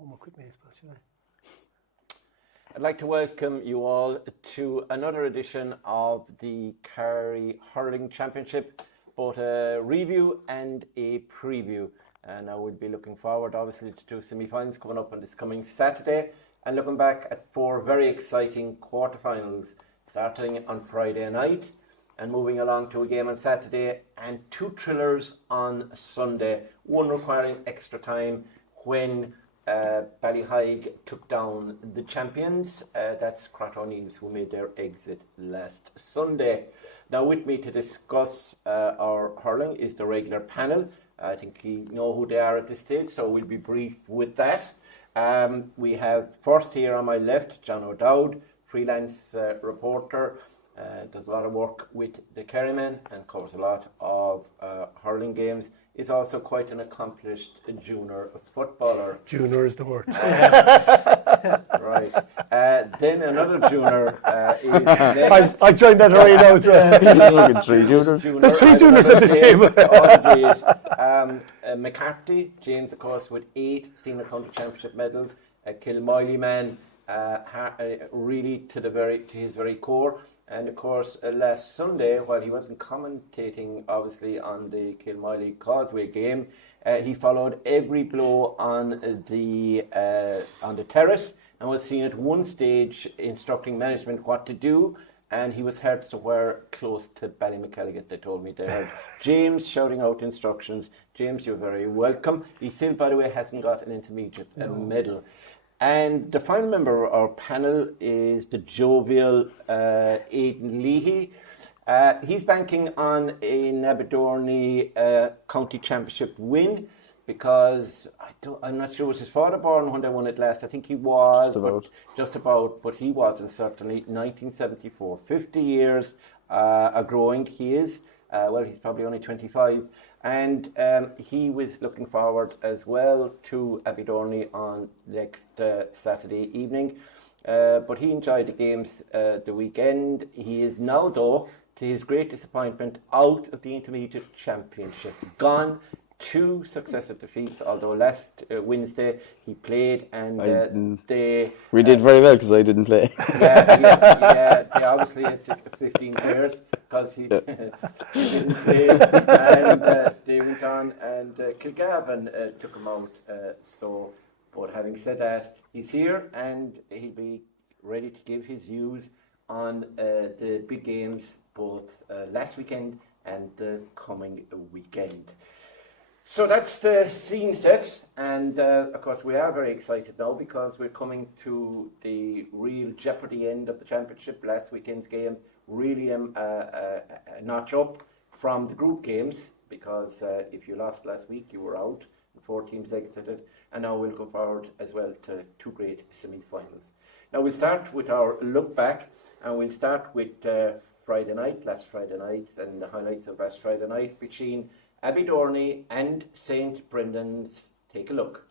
homework with me, I suppose, you know. I'd like to welcome you all to another edition of the Kerry Hurling Championship, both a review and a preview. And I would be looking forward, obviously, to two semi-finals coming up on this coming Saturday, and looking back at four very exciting quarterfinals, starting on Friday night and moving along to a game on Saturday, and two thrillers on Sunday, one requiring extra time when Ballyheigue took down the champions. That's Crotta who made their exit last Sunday. Now with me to discuss our hurling is the regular panel. I think you know who they are at this stage, so we'll be brief with that. We have first here on my left, John O'Dowd, freelance reporter, does a lot of work with the Kerrymen and covers a lot of hurling games. Is also quite an accomplished junior footballer. Junior is the word. Right. Then another junior is... I joined that right now as well. Three juniors. There's three juniors at this table. McCarthy, James, of course, with 8 senior county championship medals. A Kilmowley man, really to his very core. And of course, last Sunday, while he wasn't commentating, obviously, on the Kilmowley Causeway game, he followed every blow on the terrace and was seen at one stage instructing management what to do. And he was heard somewhere close to Ballymacalligat, they told me. They heard James shouting out instructions. James, you're very welcome. He still, by the way, hasn't got an intermediate medal. And the final member of our panel is the jovial Aidan Leahy. He's banking on an Abbeydorney county championship win, because I'm not sure was his father born when they won it last. I think he was. Just about, but he wasn't, certainly. 1974, 50 years growing he is. Well, he's probably only 25. And he was looking forward as well to Abbeydorney on next Saturday evening. But he enjoyed the games the weekend. He is now, though, to his great disappointment, out of the Intermediate Championship. Gone. 2 successive defeats, although last Wednesday he played and we did very well because I didn't play. Yeah, they obviously had 15 players because he didn't play, and they went on and Kilgavin took him out. But having said that, he's here and he'll be ready to give his views on the big games, both last weekend and the coming weekend. So that's the scene set, and of course we are very excited now because we're coming to the real jeopardy end of the championship. Last weekend's game really a notch up from the group games, because if you lost last week you were out, 4 teams exited, and now we'll go forward as well to 2 great semi-finals. Now we'll start with our look back, and we'll start with last Friday night, and the highlights of last Friday night between Abbeydorney and St. Brendan's. Take a look.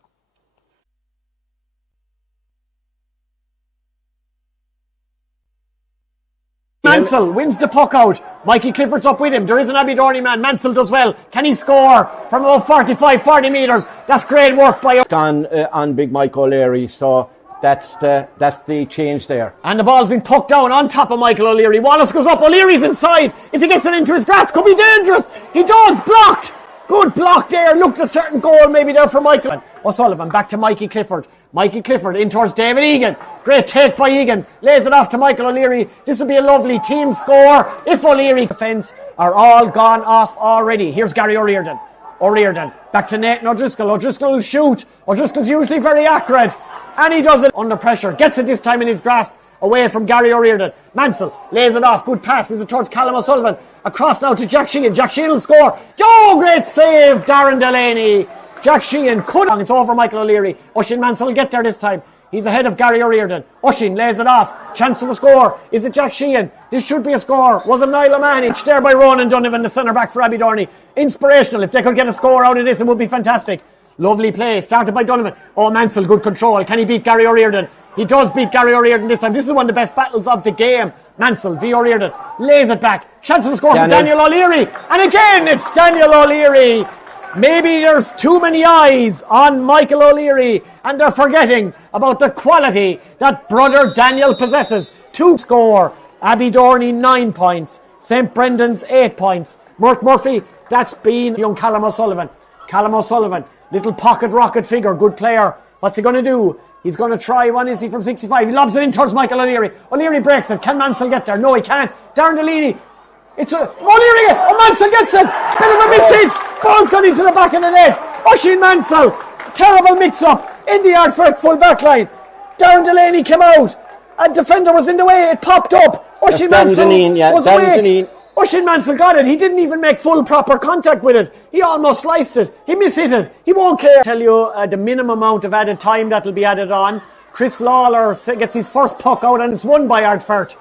Mansell wins the puck out. Mikey Clifford's up with him. There is an Abbeydorney man. Mansell does well. Can he score from about 40 metres? That's great work by on Big Mike O'Leary. So that's the change there. And the ball's been pucked down on top of Michael O'Leary. Wallace goes up. O'Leary's inside. If he gets it into his grass, could be dangerous. He does. Blocked. Good block there. Looked a certain goal maybe there for Michael. O'Sullivan back to Mikey Clifford. Mikey Clifford in towards David Egan. Great take by Egan. Lays it off to Michael O'Leary. This will be a lovely team score if O'Leary defence are all gone off already. Here's Gary O'Riordan. Back to Nathan O'Driscoll. O'Driscoll will shoot. O'Driscoll's usually very accurate, and he does it under pressure. Gets it this time in his grasp, away from Gary O'Riordan. Mansell lays it off. Good pass. Is it towards Callum O'Sullivan. Across now to Jack Sheehan. Jack Sheehan will score. Oh, great save, Darren Delaney. Jack Sheehan could. It's over Michael O'Leary. Oisin Mansell will get there this time. He's ahead of Gary O'Riordan. Oisin lays it off. Chance of a score. Is it Jack Sheehan? This should be a score. Was it Niall O'Mahony? It's there by Ronan Donovan, the centre back for Abbeydorney. Inspirational. If they could get a score out of this, it would be fantastic. Lovely play. Started by Donovan. Oh, Mansell, good control. Can he beat Gary O'Riordan? He does beat Gary O'Riordan this time. This is one of the best battles of the game. Mansell v O'Riordan lays it back. Chance of a score for Daniel O'Leary. And again, it's Daniel O'Leary. Maybe there's too many eyes on Michael O'Leary and they're forgetting about the quality that brother Daniel possesses. 2 score, Abbeydorney 9 points, St Brendan's 8 points. Mort Murphy, that's been young Callum O'Sullivan. Callum O'Sullivan, little pocket rocket figure, good player. What's he going to do? He's going to try, one is he from 65? He lobs it in towards Michael O'Leary. O'Leary breaks it. Can Mansell get there? No, he can't. Darren Leahy. It's O'Leary. Mansell gets it. Bit of a miss. Ball's gone into the back of the net. Oisin Mansell. Terrible mix-up in the Ardfert full back line. Darren Delaney came out. A defender was in the way. It popped up. Oisin Mansell was awake. Oisin Mansell got it. He didn't even make full proper contact with it. He almost sliced it. He mishit it. He won't care. Tell you the minimum amount of added time that'll be added on. Chris Lawler gets his first puck out and it's won by Ardfert.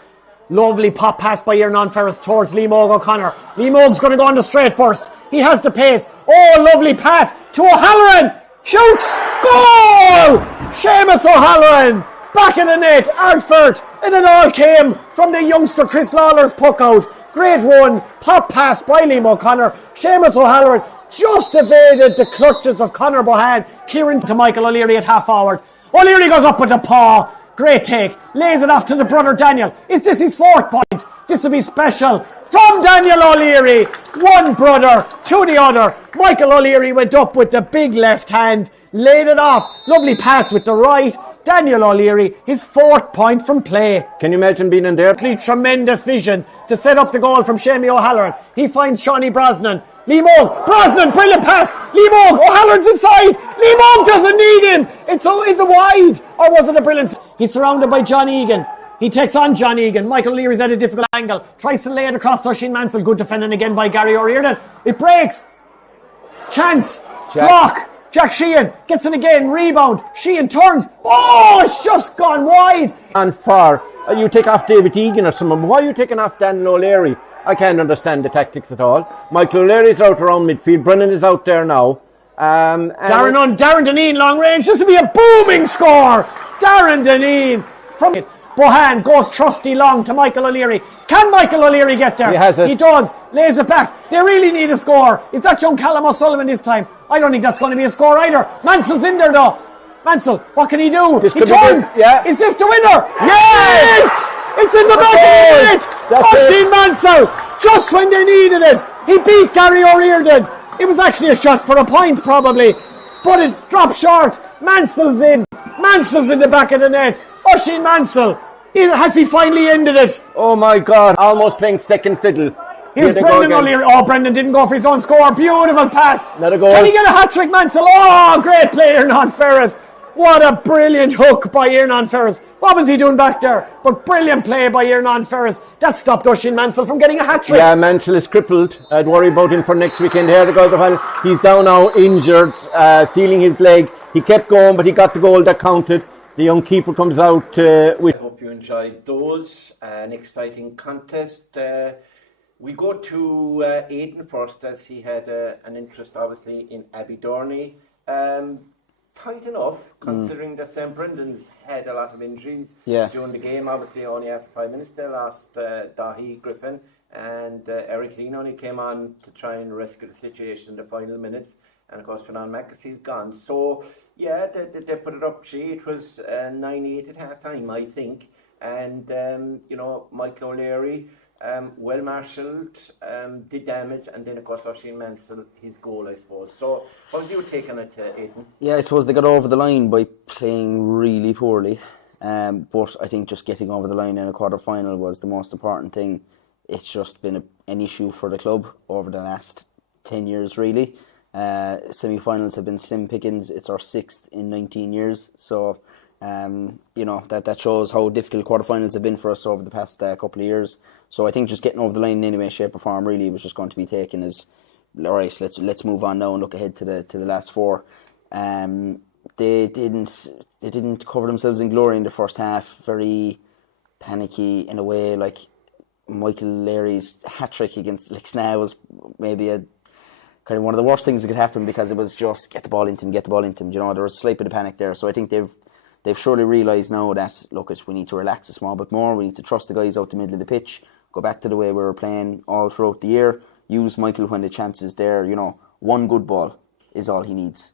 Lovely pop pass by Ernan Ferris towards Lee Moog O'Connor. Lee Moog's going to go on the straight burst. He has the pace. Oh, lovely pass to O'Halloran. Shoots. Goal! Seamus O'Halloran. Back in the net. Ardfert. And it all came from the youngster Chris Lawler's puck out. Great one, pop pass by Liam O'Connor. Seamus O'Halloran just evaded the clutches of Conor Bohan. Kieran to Michael O'Leary at half forward. O'Leary goes up with the paw. Great take. Lays it off to the brother Daniel. Is this his 4th point? This will be special. From Daniel O'Leary. One brother to the other. Michael O'Leary went up with the big left hand. Laid it off. Lovely pass with the right. Daniel O'Leary, his 4th point from play. Can you imagine being in there? Tremendous vision to set up the goal from Seamus O'Halloran. He finds Shawnee Brosnan. Lee Moog, Brosnan, brilliant pass. Lee Moog, O'Halloran's inside. Lee Moog doesn't need him. Is it wide or was it a brilliant? He's surrounded by John Egan. He takes on John Egan. Michael O'Leary's at a difficult angle. Tries to lay it across to Oisin Mansell. Good defending again by Gary O'Riordan. It breaks. Chance. Block. Jack Sheehan gets it again, rebound. Sheehan turns. Oh, it's just gone wide. And far, you take off David Egan or someone. Why are you taking off Daniel O'Leary? I can't understand the tactics at all. Michael O'Leary's out around midfield. Brennan is out there now. Darren Deneen, long range. This will be a booming score. Darren Deneen from it. Bohan goes trusty long to Michael O'Leary. Can Michael O'Leary get there? He has it. He does. Lays it back. They really need a score. Is that young Callum O'Sullivan this time? I don't think that's going to be a score either. Mansell's in there though. Mansell, what can he do? He turns. Yeah. Is this the winner? Yes! It's in the back of the net. Oisin Mansell, just when they needed it. He beat Gary O'Riordan. It was actually a shot for a point probably, but it's dropped short. Mansell's in. Mansell's in the back of the net. Oisin Mansell. Has he finally ended it? Oh my God, almost playing second fiddle. Here's Brendan O'Leary. Oh, Brendan didn't go for his own score. Beautiful pass. Not a goal. Can he get a hat-trick, Mansell? Oh, great play, Ernan Ferris. What a brilliant hook by Ernan Ferris. What was he doing back there? But brilliant play by Ernan Ferris. That stopped Oisin Mansell from getting a hat-trick. Yeah, Mansell is crippled. I'd worry about him for next weekend here. He's down now, injured, feeling his leg. He kept going, but he got the goal that counted. The young keeper comes out with... I hope you enjoyed those. An exciting contest. We go to Aidan first, as he had an interest, obviously, in Abbeydorney. Tight enough, considering that St Brendan's had a lot of injuries during the game. Obviously, only after 5 minutes they lost Dahi Griffin, and Eric Lean only came on to try and rescue the situation in the final minutes. And of course, Fernand McCarthy's gone. So, yeah, they put it up. It was 9-8 at half time, I think. And, Michael O'Leary, well marshalled, did damage. And then, of course, Oisin Mansell, his goal, I suppose. So, what was your take on it, Aidan? Yeah, I suppose they got over the line by playing really poorly. But I think just getting over the line in a quarter-final was the most important thing. It's just been an issue for the club over the last 10 years, really. Semi-finals have been slim pickings. It's our 6th in 19 years, so that shows how difficult quarterfinals have been for us over the past couple of years. So I think just getting over the line in any way, shape or form really was just going to be taken as alright, let's move on now and look ahead to the last 4. They didn't cover themselves in glory in the first half. Very panicky in a way. Like Michael Leary's hat-trick against Lixnaw was maybe kind of one of the worst things that could happen, because it was just get the ball into him. There was a slight bit of panic there. So I think they've surely realised now that, look, we need to relax a small bit more. We need to trust the guys out the middle of the pitch, go back to the way we were playing all throughout the year, use Michael when the chance is there, one good ball is all he needs.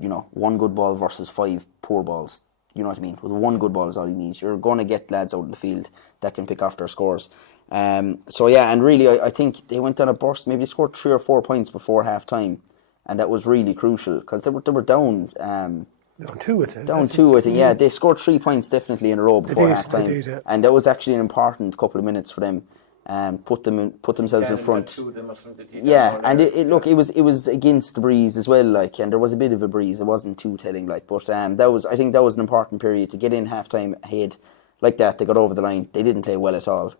You know, one good ball versus 5 poor balls. You know what I mean? With one good ball is all he needs. You're going to get lads out in the field that can pick off their scores. So yeah, and really I think they went on a burst. Maybe they scored 3 or 4 points before half time, and that was really crucial because they were down. Down 2, it is. Down 2, I think. Yeah, they scored 3 points definitely in a row before half time, yeah. and that was actually an important couple of minutes for them. Put themselves in front. Yeah, and it was against the breeze as well, like, and there was a bit of a breeze. It wasn't too telling, like, but I think that was an important period to get in half time ahead like that. They got over the line. They didn't play well at all.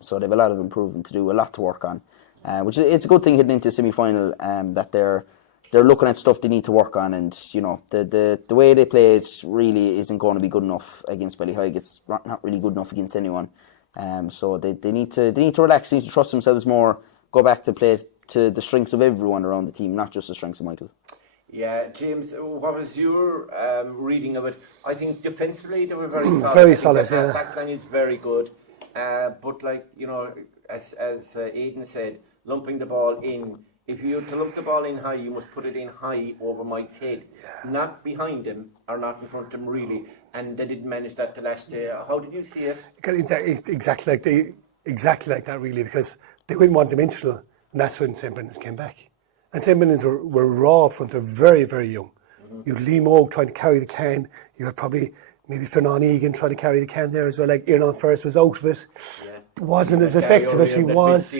So they have a lot of improvement to do, a lot to work on. Which it's a good thing heading into semi final. That they're looking at stuff they need to work on, and you know the way they play it really isn't going to be good enough against Ballyheigue. It's not really good enough against anyone. So they need to relax. They need to trust themselves more. Go back to play to the strengths of everyone around the team, not just the strengths of Michael. Yeah, James, what was your reading of it? I think defensively they were very solid. Very solid, yeah. That backline is very good. But like, you know, as Aidan said, lumping the ball in. If you were to lump the ball in high, you must put it in high over Mike's head, not behind him or not in front of him, really. And they didn't manage that the last day. How did you see it? It's exactly like that, really, because they went one-dimensional, and that's when St. Brendan's came back. And St. Brendan's were raw up front. They're very, very young. You had Liam Oak trying to carry the can. You had probably maybe Fernand Egan trying to carry the can there as well. Like Aidan first was out of it. Yeah. Wasn't as effective as he was.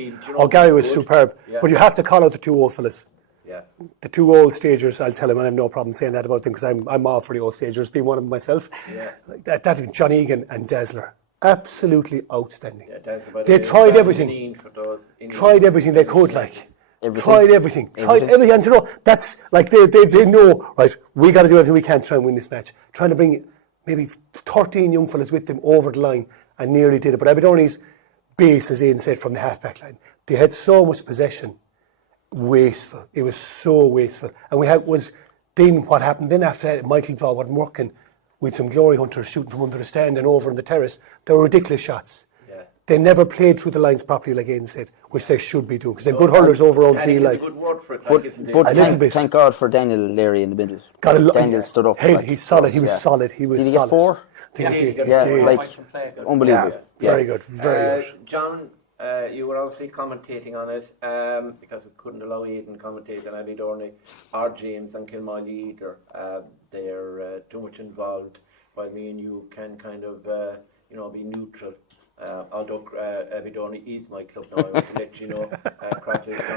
Gary was superb. Yeah. But you have to call out the 2 old fellas. Yeah. The 2 old stagers, I'll tell him, and I have no problem saying that about them because I'm all for the old stagers, being one of them myself. Yeah. That John Egan and Dazzler. Absolutely outstanding. Yeah, they tried everything. Tried everything they could, like. Tried everything. And you know, that's like they know, right, we got to do everything we can to try and win this match. Trying to bring maybe 13 young fellas with them over the line, and nearly did it. But Abbeydorney's base, as Aidan said, from the half-back line, they had so much possession. Wasteful. It was so wasteful. And what happened then after that, Michael thought wasn't working with some glory hunters shooting from under the stand and over on the terrace. They were ridiculous shots. Yeah. They never played through the lines properly, like Aidan said, which they should be doing, because they're good hurlers over on the field. Like, a good word for it, but thank God for Daniel Leary in the middle. Daniel stood up. He's solid. He was solid. He was Did he get 4? I think he did. Unbelievable. Yeah. Very good. Very good. John, you were obviously commentating on it because we couldn't allow Aidan commentate on Abbeydorney or James and Kilmowley either. They're too much involved, while me and you can kind of be neutral. Although Abbeydorney is my club now, I want to let you know.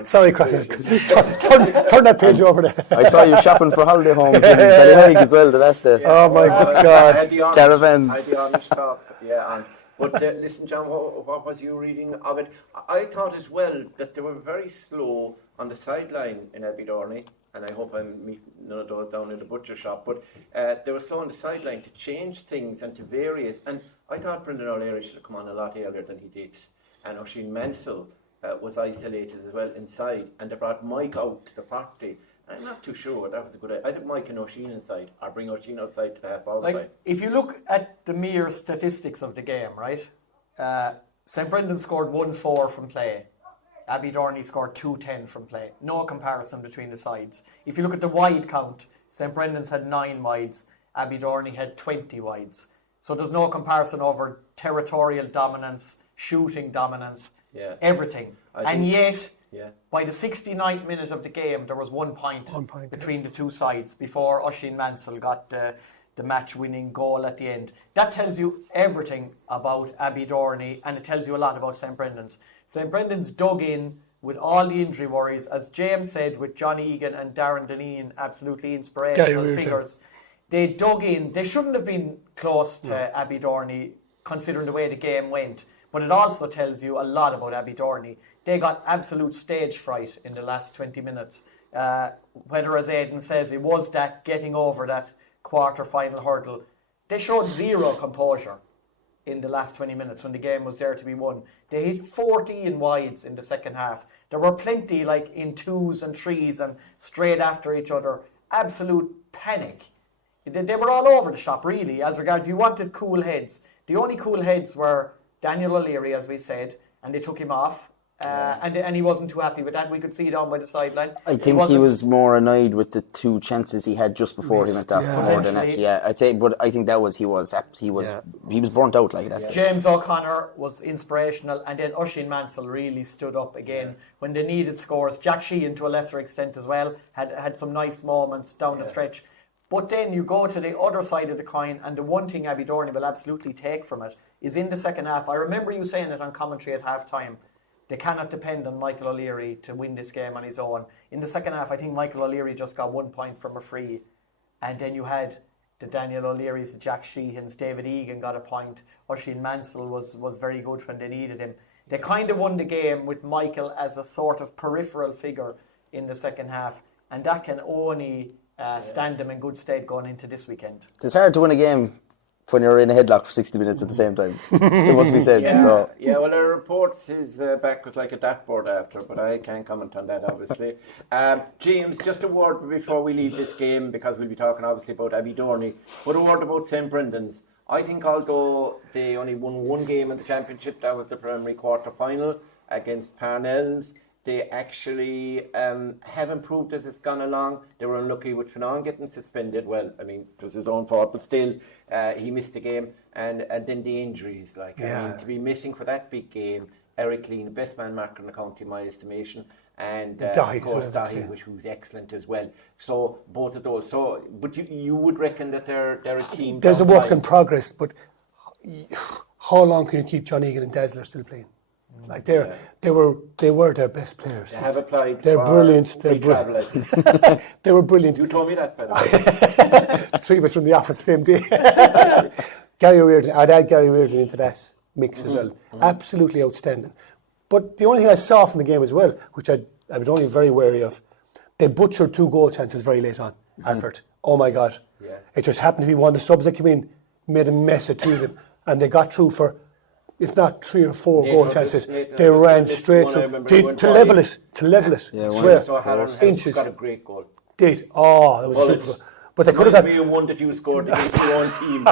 Sorry, Crotta. Turn that page over there. I saw you shopping for holiday homes in Ballyheigue as well. Oh my God. Caravans. I'd be honest talk. Yeah, but listen, John, what was your reading of it? I thought as well that they were very slow on the sideline in Abbeydorney, and I hope I'm meeting none of those down in the butcher shop, but they were slow on the sideline to change things and to vary it. And I thought Brendan O'Leary should have come on a lot earlier than he did. And Oisin Mansell was isolated as well inside, and they brought Mike out to the 40. I'm not too sure that was a good idea. I did Mike and Oisin inside, or bring Oisin outside to the half hour line. If you look at the mere statistics of the game, right? St. Brendan scored 1-4 from play. Abbeydorney scored 2-10 from play. No comparison between the sides. If you look at the wide count, St. Brendan's had 9 wides, Abbeydorney had 20 wides. So there's no comparison over territorial dominance, shooting dominance, everything. And yet, by the 69th minute of the game, there was 1 point between the 2 sides before Oisin Mansell got the match-winning goal at the end. That tells you everything about Abbeydorney, and it tells you a lot about St. Brendan's. St. Brendan's dug in with all the injury worries, as James said, with John Egan and Darren Deneen, absolutely inspirational figures. They dug in. They shouldn't have been close to Abbeydorney, considering the way the game went. But it also tells you a lot about Abbeydorney. They got absolute stage fright in the last 20 minutes. Whether, as Aidan says, it was that getting over that quarter-final hurdle. They showed zero composure in the last 20 minutes when the game was there to be won. They hit 14 wides in the second half. There were plenty like in 2s and 3s and straight after each other. Absolute panic. They were all over the shop, really, as regards you wanted cool heads. The only cool heads were Daniel O'Leary, as we said, and they took him off. And he wasn't too happy with that. We could see it on by the sideline. I think he was more annoyed with the 2 chances he had just before he went off. More than actually, I'd say, but I think that was he was burnt out like that. James O'Connor was inspirational, and then Oisin Mansell really stood up again when they needed scores. Jack Sheehan, to a lesser extent as well, had some nice moments down the stretch. But then you go to the other side of the coin, and the one thing Abbeydorney will absolutely take from it is in the second half. I remember you saying it on commentary at half-time. They cannot depend on Michael O'Leary to win this game on his own. In the second half, I think Michael O'Leary just got 1 point from a free. And then you had the Daniel O'Learys, the Jack Sheehans, David Egan got a point. Oisin Mansell was very good when they needed him. They kind of won the game with Michael as a sort of peripheral figure in the second half. And that can only stand them in good stead going into this weekend. It's hard to win a game when you're in a headlock for 60 minutes at the same time. It must be said. So. Yeah, well, our reports his back was like a dartboard after, but I can't comment on that, obviously. James, just a word before we leave this game, because we'll be talking obviously about Abbeydorney, but a word about St. Brendan's. I think although they only won 1 game in the championship, that was the preliminary quarter-final against Parnells, they actually have improved as it's gone along. They were unlucky with Finan getting suspended. Well, I mean, it was his own fault, but still, he missed the game. And then the injuries. I mean, to be missing for that big game, Eric Lean, the best man marker in the county, in my estimation, and of course Dahi, which was excellent as well. So both of those. So, but you would reckon that they're a team. There's a work in progress, but how long can you keep John Egan and Dazzler still playing? Like they were their best players. They have applied. They're brilliant. They're brilliant. They were brilliant. You told me that, by the way. 3 of us from the office the same day. Gary Reardon. I'd add Gary Reardon into that mix as well. Absolutely outstanding. But the only thing I saw from the game as well, which I was only very wary of, they butchered 2 goal chances very late on. Alfred. Oh my God. Yeah. It just happened to be one of the subs that came in, made a mess of 2 of them, and they got through for, if not 3 or 4 goal chances, they ran straight through to level it. I swear. So inches. Got a great goal. Did. Oh, that was super. But they could have got maybe one that you scored against your own team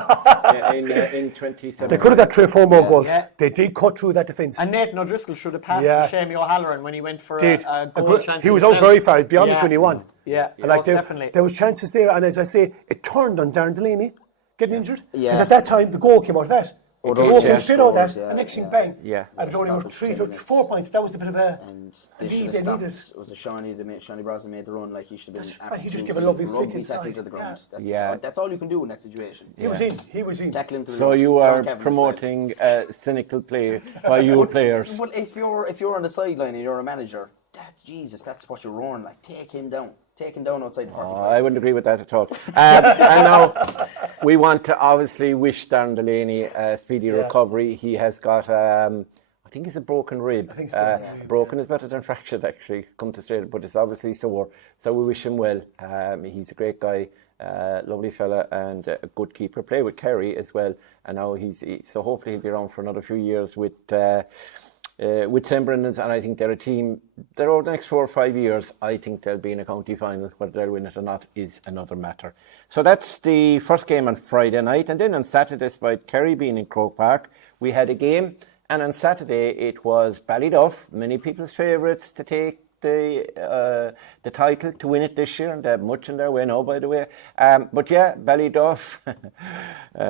in 2017. They could have got 3 or 4 more goals. Yeah. They did cut through that defence. And Nathan O'Driscoll should have passed to Shamie O'Halloran when he went for a goal chance. He was out very far, beyond the 21. Yeah, definitely. There was chances there, and as I say, it turned on Darren Delaney getting injured. Because at that time, the goal came out of that. The goal came straight out of that, and next thing, bang. Yeah. And it only was 3 to 4 points. That was a bit of a lead they needed. It was a Shawnee Brosnan made the run, like he should have been absolutely. He just gave a lovely flick tackle to the ground. Yeah. That's all you can do in that situation. He was in. Tackle him to the so ground. you are promoting cynical play by your players. Well, if you're on the sideline and you're a manager, that's what you're roaring like. Take him down outside the 45. I wouldn't agree with that at all. And now we want to obviously wish Darren Delaney a speedy recovery. He has got, I think it's a broken rib. I think so. Broken is better than fractured, actually, come to straight, but it's obviously sore. So we wish him well. He's a great guy, lovely fella, and a good keeper. Play with Kerry as well. And now so hopefully he'll be around for another few years with St. Brendan's, and I think they're a team that over the next 4 or 5 years, I think they'll be in a county final. Whether they'll win it or not is another matter. So that's the first game on Friday night, and then on Saturday, despite Kerry being in Croke Park, we had a game, and on Saturday it was Ballyduff, many people's favourites to take the title, to win it this year, and they have much in their way now, by the way. But yeah, Ballyduff,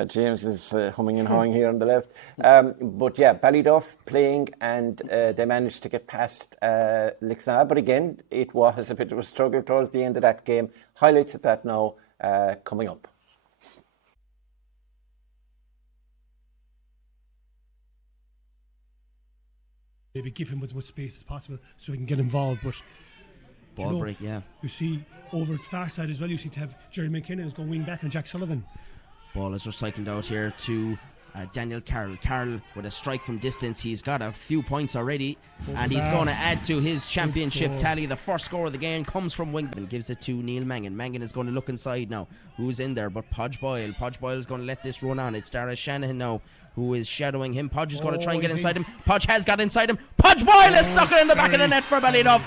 James is humming and hawing here on the left. But yeah, Ballyduff playing, and they managed to get past Lixnaw. But again, it was a bit of a struggle towards the end of that game. Highlights of that now coming up. Maybe give him as much space as possible so he can get involved. But ball break, yeah. You see over the far side as well, you see to have Jerry McKinnon is going wing back and Jack Sullivan. Ball is recycled out here to Daniel Carroll. Carroll with a strike from distance. He's got a few points already, and he's going to add to his championship tally. The first score of the game comes from wing. Gives it to Neil Mangan. Mangan is going to look inside now. Who's in there? But Podge Boyle. Podge Boyle is going to let this run on. It's Dara Shanahan now who is shadowing him. Podge is going to try and get inside him. Podge has got inside him. Podge Boyle is stuck in the back of the net for Ballyduff.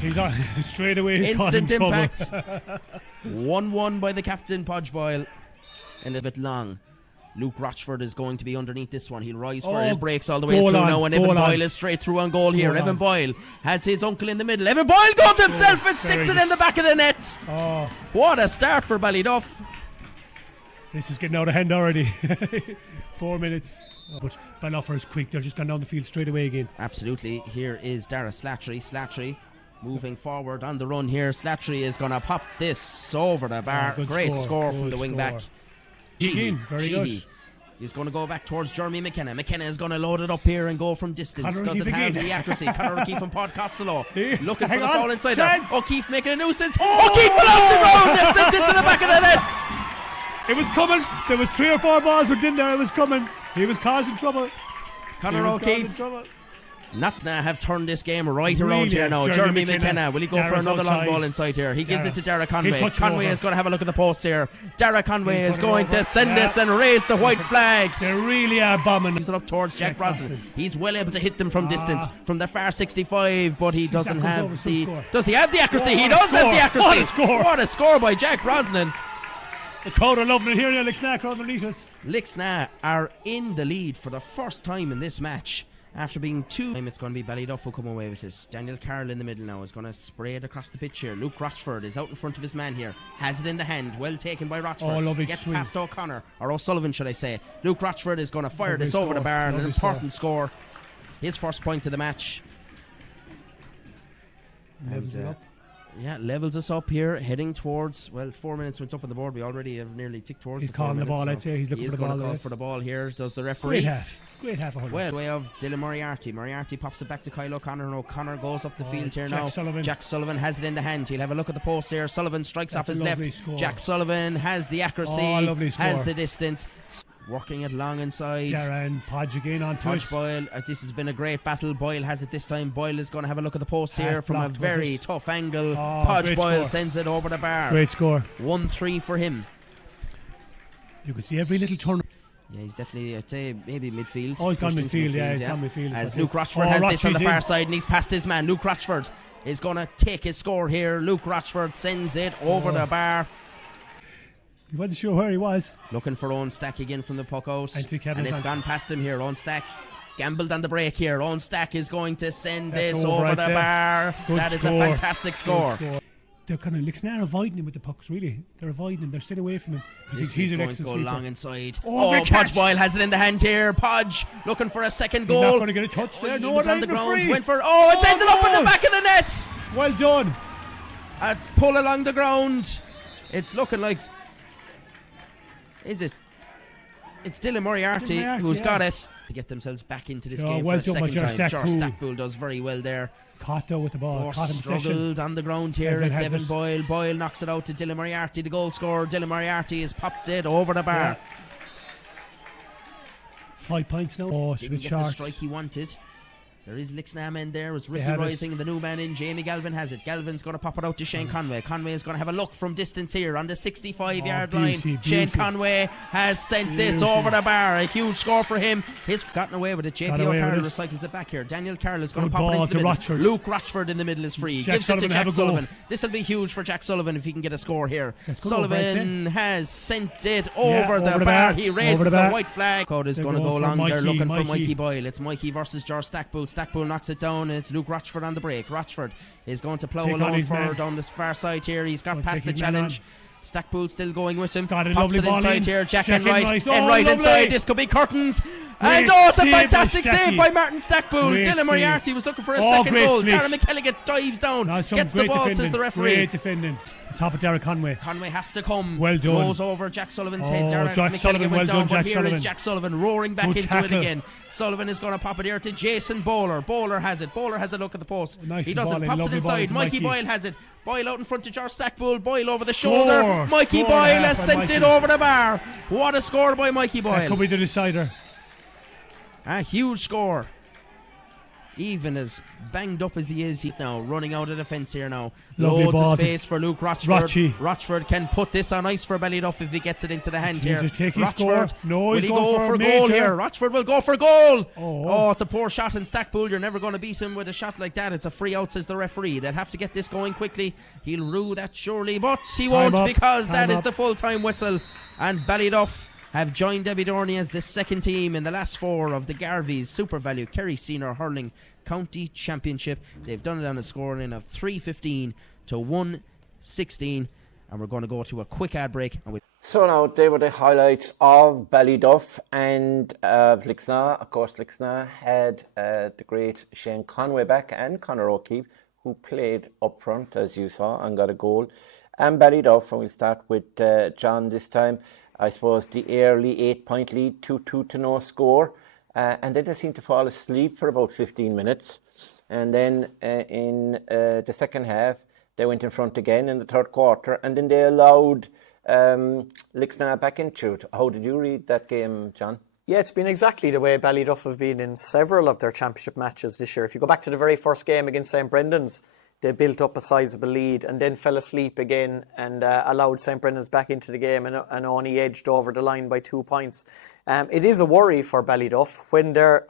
He's on straight away. Instant impact. 1-1 by the captain, Podge Boyle. And a bit long. Luke Rochford is going to be underneath this one. He'll rise for it. It breaks all the way through goal on, now, and goal Evan on. Boyle is straight through on goal here. Goal Evan on. Boyle has his uncle in the middle. Evan Boyle goes himself and sticks it in the back of the net. Oh, What a start for Ballyduff. this is getting out of hand already. 4 minutes. But Ballyduff is quick. They're just gone down the field straight away again. Absolutely. Here is Dara Slattery. Slattery moving forward on the run here. Slattery is going to pop this over the bar. Good Great score from good the wing score. back. Again, very Sheehy. good. He's going to go back towards Jeremy McKenna. McKenna is going to load it up here and go from distance. Conor Doesn't O'Keefe have again. the accuracy. Conor O'Keefe and Pod Costello looking for Hang the on. foul inside Chance. there. O'Keefe making a nuisance. O'Keefe fell off the ground. They sent it to the back of the net. It was coming. There was 3 or 4 balls were in there. It was coming. He was causing trouble. Conor O'Keefe. Nottingham have turned this game right Really, around here now. Jeremy Jeremy McKenna. Will he go for Dara's another long outside. ball inside here? He gives Dara. it to Dara He'll Conway. touch Conway over. is going to have a look at the post here. Dara Conway He'll is put it going over. to send this Yeah. and raise the white flag. They really are bombing. He's it up towards Jack Jack Brosnan. Brosnan. He's well able to hit them from distance from the far 65, but he doesn't that have goes over some the. score. Does he have the accuracy? Oh, He what a does have score. the accuracy. What a score. What a score by Jack Brosnan. The crowd are loving it here now. Lixnaw crowd underneath us. Lixnaw are in the lead for the first time in this match. After being 2, it's going to be Ballyduff who come away with it. Daniel Carroll in the middle now is going to spray it across the pitch here. Luke Rochford is out in front of his man here. Has it in the hand. Well taken by Rochford. Oh, lovely Gets swing. past O'Connor, or O'Sullivan should I say. Luke Rochford is going to fire Lovely this over score. the bar. An Lovely important score. His first point of the match. Levels it up. Yeah, levels us up here, heading towards, 4 minutes went up on the board. We already have nearly ticked towards He's the 4 calling the minutes, ball, so I'd say. He's looking he for is the going ball, to call right? for the ball here. Does the referee? Great half. Great half. Well, way of Dylan Moriarty. Moriarty pops it back to Kyle O'Connor, and O'Connor goes up the field here Jack now. Sullivan. Jack Sullivan has it in the hand. He'll have a look at the post here. Sullivan strikes off That's his a lovely left. score. Jack Sullivan has the accuracy, Oh, lovely score. has the distance. Working it long inside. Dara and Podge again on to Podge it. Boyle, this has been a great battle. Boyle has it this time. Boyle is going to have a look at the post here Half from a blocked, was very it? tough angle. Oh, Podge great Boyle score. sends it over the bar. Great score. 1-3 for him. You can see every little turn. Yeah, he's definitely, I'd say, maybe midfield. Oh, he's gone Pushed into midfield, yeah, he's gone midfield. As That's Luke it. Rochford Oh, has this on the Rochford's far in. side, and he's past his man. Luke Rochford is going to take his score here. Luke Rochford sends it over the bar. He wasn't sure where he was. Looking for Owen Stack again from the puck out. And And it's gone past him here. Owen Stack gambled on the break here. Owen Stack is going to send That's this over, over I'd the say. bar. Good That is score. a fantastic score. Good score. They're kind of Lixnaw avoiding him with the pucks, really. They're avoiding him. They're staying away from him. Because This he's is an going to excellent go sweeper. long inside. Oh, Oh, great Podge catch. Boyle has it in the hand here. Podge looking for a second He's goal. not going to get a touch there. He No, was not on the even ground. free. Went for it's ended up in the goal. back of the net. Well done. A pull along the ground. It's looking like. Is it? It's Dylan Moriarty Moriarty, who's yeah. got it to get themselves back into this Yeah, game well for a done by second Jar time. Jar Stackpool. Stackpool does very well there. Crotta with the ball. Oh, Caught him in possession. struggled on the ground here. Evan It's has Evan it. Boyle. Boyle knocks it out to Dylan Moriarty, the goal scorer. Dylan Moriarty has popped it over the bar. Yeah. 5 points now. Oh, it's a Didn't bit get the short. strike he wanted. There is Lixnaw men there. It's Ricky have it. Rising and the new man in. Jamie Galvin has it. Galvin's going to pop it out to Shane Conway. Conway is going to have a look from distance here on the 65-yard line. beauty, Shane beauty. Conway has sent this Beauty. over the bar. A huge score for him. He's gotten away with it. Got JP away O'Carroll with it. recycles it back here. Daniel Carroll is going to Good pop it ball into the to middle. Rochford. Luke Rochford in the middle is free. Jack Gives it to Sullivan Jack have a go. Sullivan. This will be huge for Jack Sullivan if he can get a score here. That's good over, I'd Sullivan has sent it Yeah, over the over the bar. bar. He Over raises the the bar. white flag. Code is They going to go go for along. They're Mikey, looking for Mikey. Mikey Boyle. It's Mikey versus Jar Stackpool. Stackpool knocks it down. It's Luke Rochford on the break. Rochford is going to plough Take on along his for man. down this far side here. He's got Go past take the his man challenge. Stackpool still going with him. Got a Pops lovely it ball inside in. here. Jack Jack Enright. Enright. Oh, Enright lovely. inside. This could be curtains. And Great it's a save by fantastic save Stacky. by Martin Stackpool. Great Dylan save. Moriarty was looking for a Oh, second great goal. flick. Tara McKelligan dives down. That's some Gets the great ball, defending. says the referee. Great defending. On top of Dara Conway. Conway has to come. Well done. Rolls over Jack Sullivan's head. Oh, Derek Jack McKelligan Sullivan, went well down, done, but Jack here Sullivan. is Jack Sullivan roaring back Good into tackle. it again. Sullivan is going to pop it here to Jason Bowler. Bowler has it. Bowler has a look at the post. Nice He ball doesn't. in. Pops it Lovely ball inside. into Mikey Mikey. Boyle has it. Boyle out in front of Jar Stackpool. Boyle over the Score. shoulder. Mikey Score Boyle and a has half sent by it Mikey. over the bar. What a score by Mikey That could Boyle. be the decider. A huge score. Even as banged up as he is, he's now running out of the fence here now. Lovely Loads ball of to space for Luke Rochford. Rochie. Rochford can put this on ice for Ballyduff if he gets it into the hand here. Jesus, take his Rochford, score. No, will he's he going go for for a goal major. here? Rochford will go for goal. Oh. It's a poor shot in Stackpool. You're never going to beat him with a shot like that. It's a free out, says the referee. They'll have to get this going quickly. He'll rue that surely, but he won't up. because that Time is up. the full-time whistle. And Ballyduff have joined Abbeydorney as the second team in the last 4 of the Garvey's Super Value Kerry Senior Hurling County Championship. They've done it on a scoring of 3-15 to 1-16, and we're going to go to a quick ad break. So now they were the highlights of Ballyduff and Lixnaw. Of course, Lixnaw had the great Shane Conway back and Conor O'Keefe, who played up front, as you saw, and got a goal. And Ballyduff, and we'll start with John this time. I suppose the early 8-point lead, 2-2 to no score. And then they seemed to fall asleep for about 15 minutes. And then in the second half, they went in front again in the third quarter. And then they allowed Lixnaw back into it. How did you read that game, John? Yeah, it's been exactly the way Ballyduff have been in several of their championship matches this year. If you go back to the very first game against St Brendan's, they built up a sizable lead and then fell asleep again and allowed St Brendan's back into the game and only edged over the line by 2 points. It is a worry for Ballyduff when they're,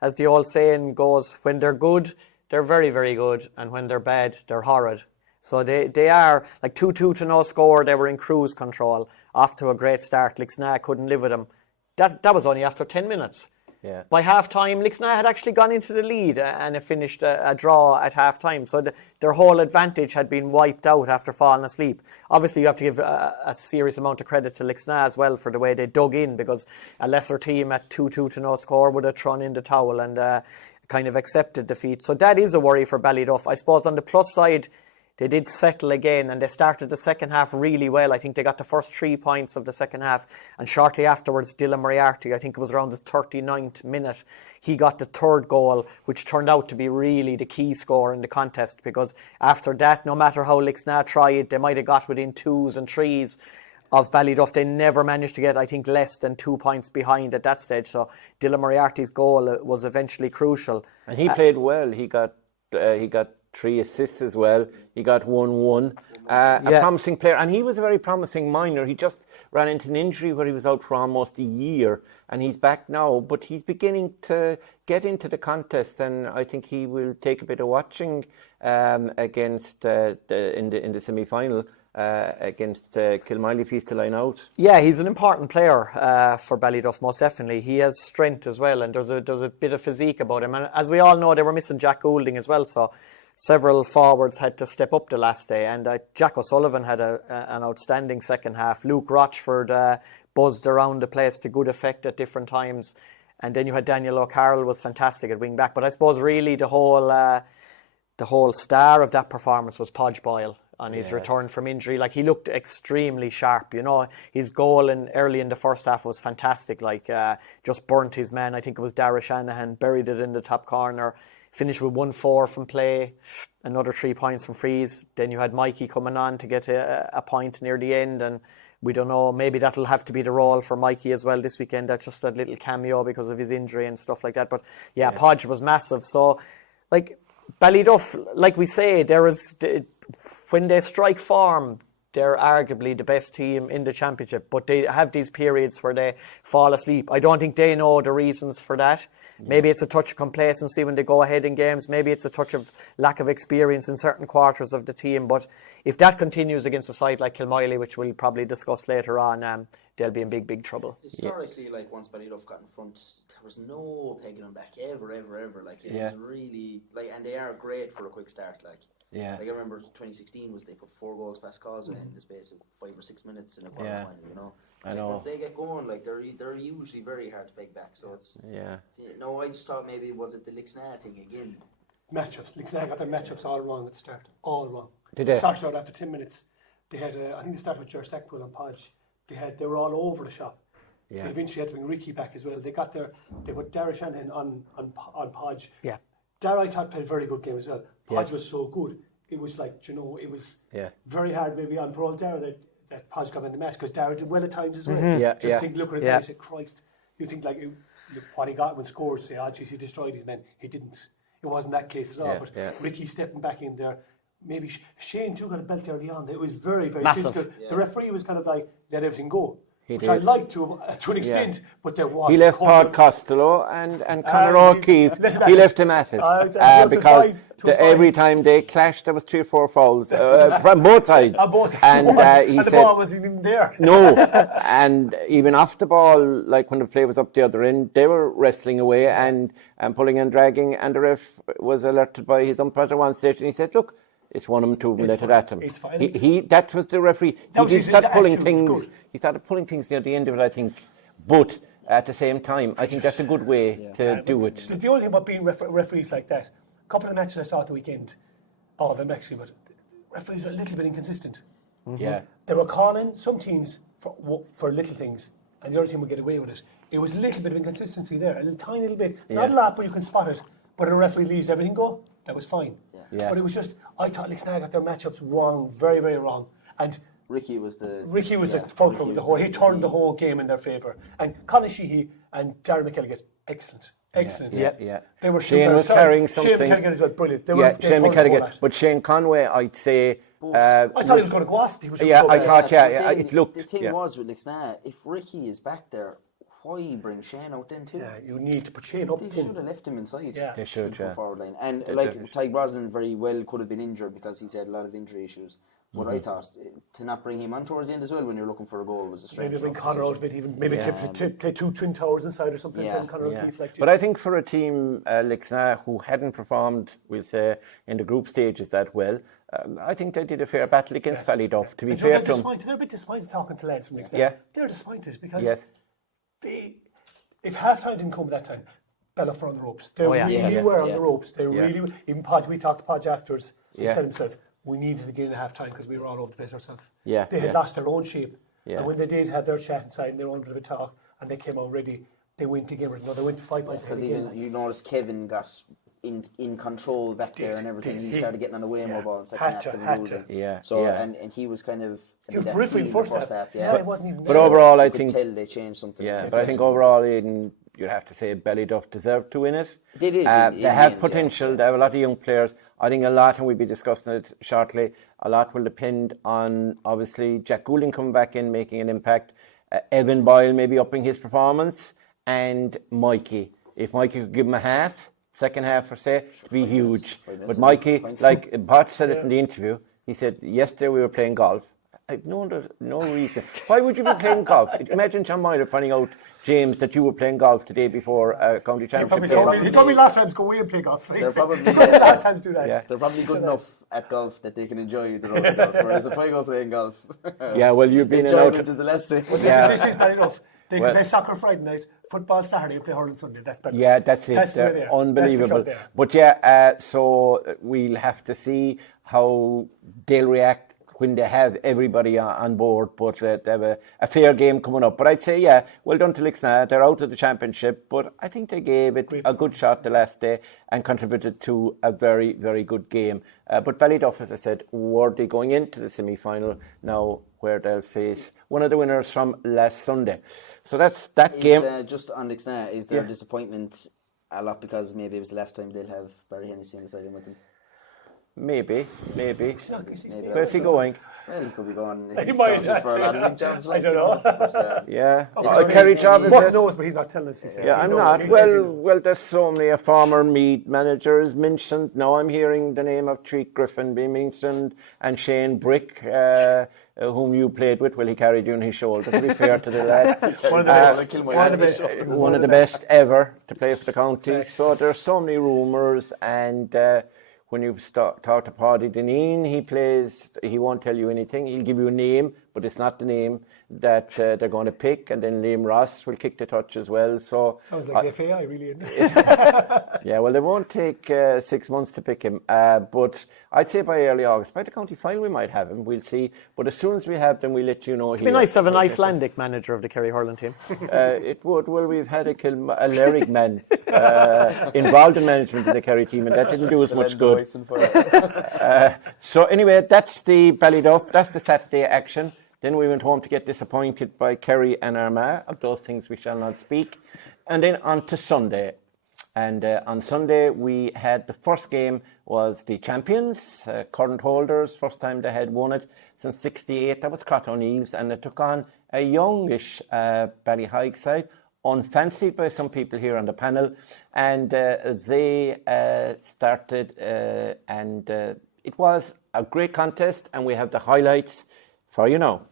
as the old saying goes, when they're good, they're very, very good, and when they're bad, they're horrid. So they are like 2-2 to no score. They were in cruise control, off to a great start. Lixnaw couldn't live with them. That was only after 10 minutes. Yeah. By half-time, Lixnaw had actually gone into the lead and it finished a draw at half-time. So their whole advantage had been wiped out after falling asleep. Obviously, you have to give a serious amount of credit to Lixnaw as well for the way they dug in, because a lesser team at 2-2 to no score would have thrown in the towel and kind of accepted defeat. So that is a worry for Ballyduff. I suppose on the plus side, they did settle again and they started the second half really well. I think they got the first 3 points of the second half, and shortly afterwards Dylan Moriarty, I think it was around the 39th minute, he got the third goal, which turned out to be really the key score in the contest, because after that, no matter how Lixnaw tried, they might have got within 2s and 3s of Ballyduff. They never managed to get, I think, less than 2 points behind at that stage. So Dylan Moriarty's goal was eventually crucial. And he played well. He got 3 assists as well. He got 1-1. A promising player. And he was a very promising minor. He just ran into an injury where he was out for almost a year. And he's back now. But he's beginning to get into the contest. And I think he will take a bit of watching against in the semi-final. Against Kilmowley if he's to line out. Yeah, he's an important player for Ballyduff, most definitely. He has strength as well, and there's a bit of physique about him. And as we all know, they were missing Jack Goulding as well, so several forwards had to step up the last day. And Jack O'Sullivan had an outstanding second half. Luke Rochford buzzed around the place to good effect at different times. And then you had Daniel O'Carroll was fantastic at wing back. But I suppose really the whole star of that performance was Podge Boyle on his return from injury. Like, he looked extremely sharp, you know. His goal early in the first half was fantastic, like just burnt his man. I think it was Dara Shanahan, buried it in the top corner, finished with 1-4 from play, another 3 points from frees. Then you had Mikey coming on to get a point near the end, and we don't know, maybe that'll have to be the role for Mikey as well this weekend. That's just a little cameo because of his injury and stuff like that. But yeah. Podge was massive. So, like, Ballyduff, like we say, when they strike form, they're arguably the best team in the championship, but they have these periods where they fall asleep. I don't think they know the reasons for that. Maybe it's a touch of complacency when they go ahead in games. Maybe it's a touch of lack of experience in certain quarters of the team. But if that continues against a side like Kilmowley, which we'll probably discuss later on, they'll be in big, big trouble. Historically, like, once Ballyduff got in front, there was no pegging them back ever. Like, it was really, like, and they are great for a quick start, like. Yeah. Like, I remember 2016 was they put 4 goals past Causeway in the space of 5 or 6 minutes in a quarter final, you know. I know. Once they get going, like, they're usually very hard to peg back. So it's no, I just thought maybe was it the Lixnaw thing again. Matchups. Lixnaw got their matchups all wrong at the start. All wrong. Did they? Started out after 10 minutes. They had, I think they started with George Stackpool and Podge. They were all over the shop. Yeah. They eventually had to bring Ricky back as well. They put Dara Shanahan on Podge. Yeah. Dara, I thought, played a very good game as well. Podge was so good. It was like, you know, it was very hard maybe on poor old Dara that Podge got in the match, because Dara did well at times as well. Think, look at it, and say, Christ, you think like what he got when scores, say, oh geez, he destroyed his men. He didn't. It wasn't that case at all. But Ricky stepping back in there, maybe Shane too got a belt early on. It was very, very massive. physical. The referee was kind of like, let everything go. which I liked to an extent, but there was. He left Pod Costello and Conor O'Keefe. He left him at it because every time they clashed, there was 3 or 4 fouls from both sides. And he the said, ball wasn't even there. No, and even off the ball, like when the play was up the other end, they were wrestling away and pulling and dragging, and the ref was alerted by his umpire at one stage, and he said, "Look, it's one of them to let it at him." It's fine. That was the referee. He started pulling things. He started pulling things near the end of it, I think. But at the same time, I think that's a good way to do it. The only thing about being referees like that, a couple of matches I saw at the weekend, all of them actually, but referees are a little bit inconsistent. Yeah. They were calling some teams for little things, and the other team would get away with it. It was a little bit of inconsistency there, a little tiny little bit. Not a lot, but you can spot it. But a referee leaves everything go, that was fine. Yeah. But it was just, I thought Lixnaw got their matchups wrong, very, very wrong. And Ricky was the fulcrum. He turned the whole game in their favour. And Conor Sheehy and Darren McKelligot, excellent. Yeah. They were Shane was carrying something. Shane McKelligot as well, brilliant. Shane McKelligot. But Shane Conway, I'd say. I thought he was going to go off. He was I thought, it looked. The thing was with Lixnaw, if Ricky is back there, why bring Shane out then too? Yeah, you need to put Shane up. They should have left him inside. Yeah. They should, forward line. And Tyke Brosnan very well could have been injured because he's had a lot of injury issues. But I thought to not bring him on towards the end as well when you're looking for a goal was a strange. Maybe bring Conor out a bit, even maybe play 2 twin towers inside or something. Conor O'Keefe like. But I think for a team Lixnaw who hadn't performed, we'll say, in the group stages that well, I think they did a fair battle against Ballyduff. To be fair to them, they're a bit disappointed talking to lads from Lixnaw. Yeah. They're disappointed because if half time didn't come that time, Ballyduff were on the ropes. They really were on the ropes. They really, even Podge, we talked to Podge afterwards, he said himself, we needed to get in at half time because we were all over the place ourselves. Yeah. They had lost their own shape. Yeah. And when they did have their chat inside and their own bit of a talk and they came out ready, they went again. No, they went 5 points ahead again. Because even you noticed Kevin got in control back there and everything. He started getting on the Waymo ball and second half. So and he was kind of he was peripheral in the first half. It wasn't even. But overall, I think tell they changed something. Yeah, but I think overall, Aidan, you'd have to say Ballyduff deserved to win it. They did. They have potential. They have a lot of young players. I think a lot, and we'll be discussing it shortly, a lot will depend on, obviously, Jack Goulding coming back in, making an impact, Evan Boyle maybe upping his performance, and Mikey. If Mikey could give him a half, second half, per se, it'd be huge. But Mikey, like Bart said it in the interview, he said, yesterday we were playing golf. I've no reason. Why would you be playing golf? Imagine John Myler finding out, James, that you were playing golf the day before a county championship. He told me last time to go away and play golf. They're probably last time to do that. Yeah. They're probably good enough at golf that they can enjoy the road of golf. Whereas if I go playing golf, yeah, well, you've been in and out. Enjoyment is the last thing. This is bad enough. They can play soccer Friday night, football Saturday, and play hurling Sunday. That's better. Yeah, that's it. They're unbelievable. But so we'll have to see how they'll react when they have everybody on board, but they have a fair game coming up. But I'd say, well done to Lixnaw. They're out of the championship, but I think they gave it a good shot the last day and contributed to a very, very good game. But Ballyduff, as I said, worthy going into the semi-final now, where they'll face one of the winners from last Sunday. So that's that game. Just on Lixnaw, is there disappointment a lot because maybe it was the last time they'll have Barry Hennessy on the stadium with them? Maybe. Where's he going? Well, he could be going. He might. For a lot of big jobs. I don't know. Kerry job is Mark knows, but he's not telling us. He says. Yeah, I'm not. Well, there's so many. A former Meath manager is mentioned. Now I'm hearing the name of Treat Griffin being mentioned, and Shane Brick, whom you played with. Well, he carried you on his shoulder. To be fair to the lad, one of the best ever to play for the county. So there's so many rumours and. When you talk to Paddy Deneen, he won't tell you anything. He'll give you a name, but it's not the name that they're going to pick. And then Liam Ross will kick the touch as well. So sounds like the FAI, really, isn't it? Yeah, well, they won't take 6 months to pick him. But I'd say by early August, by the county final, we might have him. We'll see. But as soon as we have them, we'll let you know. It'd be nice to have an Icelandic manager of the Kerry hurling team. It would. Well, we've had a Lyric man involved in management of the Kerry team, and that didn't do us much good. So anyway, that's the Ballyduff. That's the Saturday action. Then we went home to get disappointed by Kerry and Armagh. Of those things we shall not speak. And then on to Sunday. And on Sunday we had the first game was the champions, current holders. First time they had won it since '68. That was Crotta O'Neill's, and they took on a youngish Ballyheigue side, unfancied by some people here on the panel, and they started and it was a great contest, and we have the highlights for you now.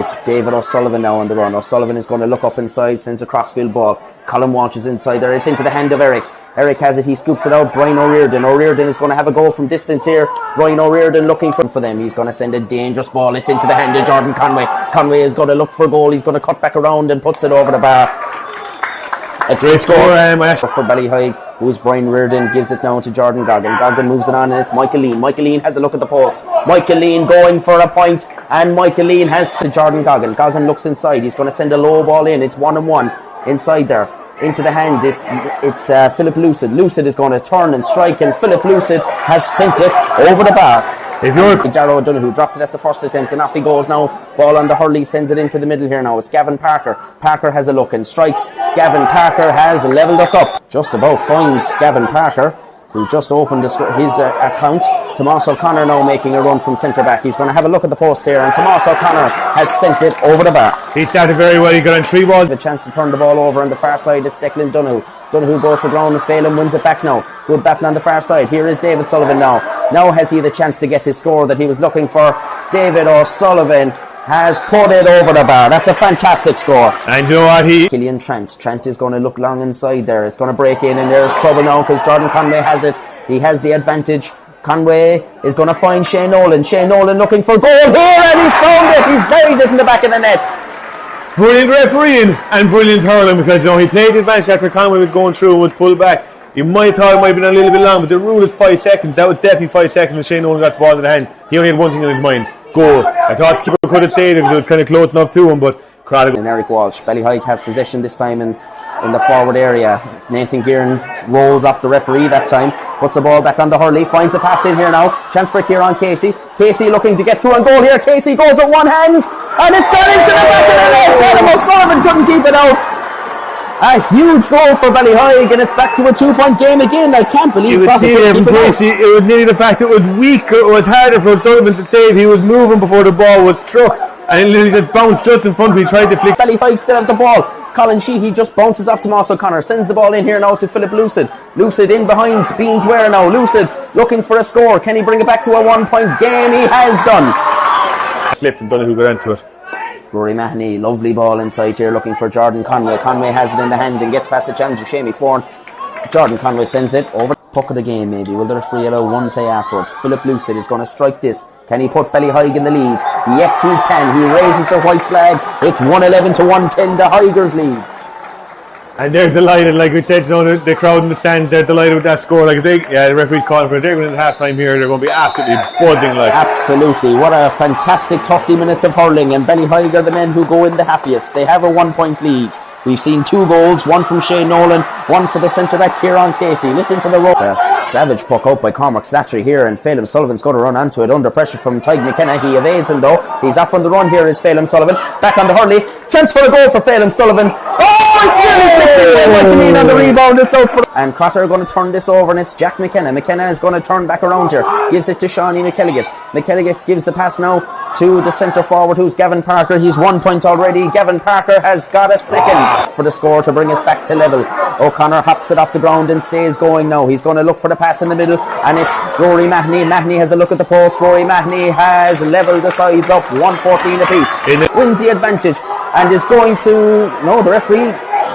It's David O'Sullivan now on the run. O'Sullivan is going to look up inside, sends a crossfield ball. Colin Walsh is inside there. It's into the hand of Eric. Eric has it, he scoops it out. Brian O'Riordan. O'Riordan is going to have a goal from distance here. Brian O'Riordan looking for them. He's going to send a dangerous ball. It's into the hand of Jordan Conway. Conway is going to look for a goal. He's going to cut back around and puts it over the bar. A great score for Ballyheigue, who's Brian Reardon, gives it now to Jordan Goggin. Goggin moves it on, and it's Michael Lean. Michael Lean has a look at the post. Michael Lean going for a point, and Michael Lean has to Jordan Goggin. Goggin looks inside. He's going to send a low ball in. It's 1-on-1 inside there. Into the hand, it's Philip Lucid. Lucid is going to turn and strike, and Philip Lucid has sent it over the bar. If you're Darrow O'Donoghue dropped it at the first attempt, and off he goes now. Ball on the Hurley, sends it into the middle here now. It's Gavin Parker. Parker has a look and strikes. Gavin Parker has levelled us up. Just about finds Gavin Parker, who just opened his account. Tomas O'Connor now making a run from centre back. He's going to have a look at the post here, and Tomas O'Connor has sent it over the bar. He started very well. He got on 3 balls. A chance to turn the ball over on the far side. It's Declan Donoghue. Donoghue goes to ground and Phelan wins it back now. Good battle on the far side. Here is David Sullivan now. Now has he the chance to get his score that he was looking for. David O'Sullivan has put it over the bar. That's a fantastic score. And you know what? Killian Trent. Trent is going to look long inside there. It's going to break in, and there's trouble now because Jordan Conway has it. He has the advantage. Conway is going to find Shane Nolan. Shane Nolan looking for goal here, and he's found it. He's buried it in the back of the net. Brilliant refereeing and brilliant hurling, because he played the advantage after Conway was going through and was pulled back. You might have thought it might have been a little bit long, but the rule is 5 seconds. That was definitely 5 seconds when Shane Nolan got the ball in the hand. He only had one thing in his mind: goal. I thought the keeper could have stayed if it was kind of close enough to him, but Crotta. And Eric Walsh. Ballyheigue have possession this time in the forward area. Nathan Gearan rolls off the referee that time, puts the ball back on the Hurley, finds a pass in here now. Chance for Kieran Casey. Casey looking to get through and goal here. Casey goes with one hand, and it's gone into the back of the net. Adam O'Sullivan couldn't keep it out. A huge goal for Ballyheigue, and it's back to a 2-point game again. I can't believe it. It was nearly the fact it was weaker. It was harder for O'Sullivan to save. He was moving before the ball was struck, and it literally just bounced just in front of him. He tried to flick. Ballyheigue still have the ball. Colin Sheehy just bounces off Tomas O'Connor, sends the ball in here now to Philip Lucid. Lucid in behind Beans Ware now. Lucid looking for a score. Can he bring it back to a 1-point game? He has done. Slipped and Donoghue got into it. Rory Mahoney, lovely ball inside here looking for Jordan Conway. Conway has it in the hand and gets past the challenger Shamey Foran. Jordan Conway sends it over. Puck of the game maybe. Will the referee allow one play afterwards? Philip Lucid is going to strike this. Can he put Ballyheigue in the lead? Yes he can. He raises the white flag. It's 111 to 110, the Higers lead. And they're delighted, like we said, the crowd in the stands, they're delighted with that score. Like the referee's calling for it. They're going to half time here. They're going to be absolutely buzzing. Absolutely. What a fantastic 30 minutes of hurling, and Ballyheigue are the men who go in the happiest. They have a 1-point lead. We've seen 2 goals, one from Shane Nolan, one for the centre-back Kieran Casey. Listen to the roll. A savage puck out by Cormac Slattery here, and Phelan Sullivan's going to run onto it under pressure from Tyg McKenna. He evades him though. He's off on the run here is Phelan Sullivan. Back on the Hurley. Chance for a goal for Phelan Sullivan. Oh, it's nearly flicked on the rebound. It's out for. And Crotta are going to turn this over, and it's Jack McKenna. McKenna is going to turn back around here. Gives it to Shawnee McKelligot. McKelligot gives the pass now to the centre forward, who's Gavin Parker. He's 1 point already. Gavin Parker has got a second for the score to bring us back to level. O'Connor hops it off the ground and stays going now. He's going to look for the pass in the middle, and it's Rory Mahoney. Mahoney has a look at the post. Rory Mahoney has levelled the sides up 1-14 apiece. Wins the advantage and is going to. No, the referee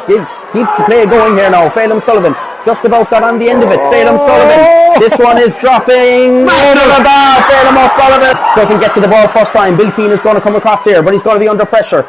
keeps the play going here now. Phelan Sullivan just about got on the end of it. Phelan Sullivan. This one is dropping. Phelan O'Sullivan doesn't get to the ball first time. Bill Keane is going to come across here, but he's going to be under pressure.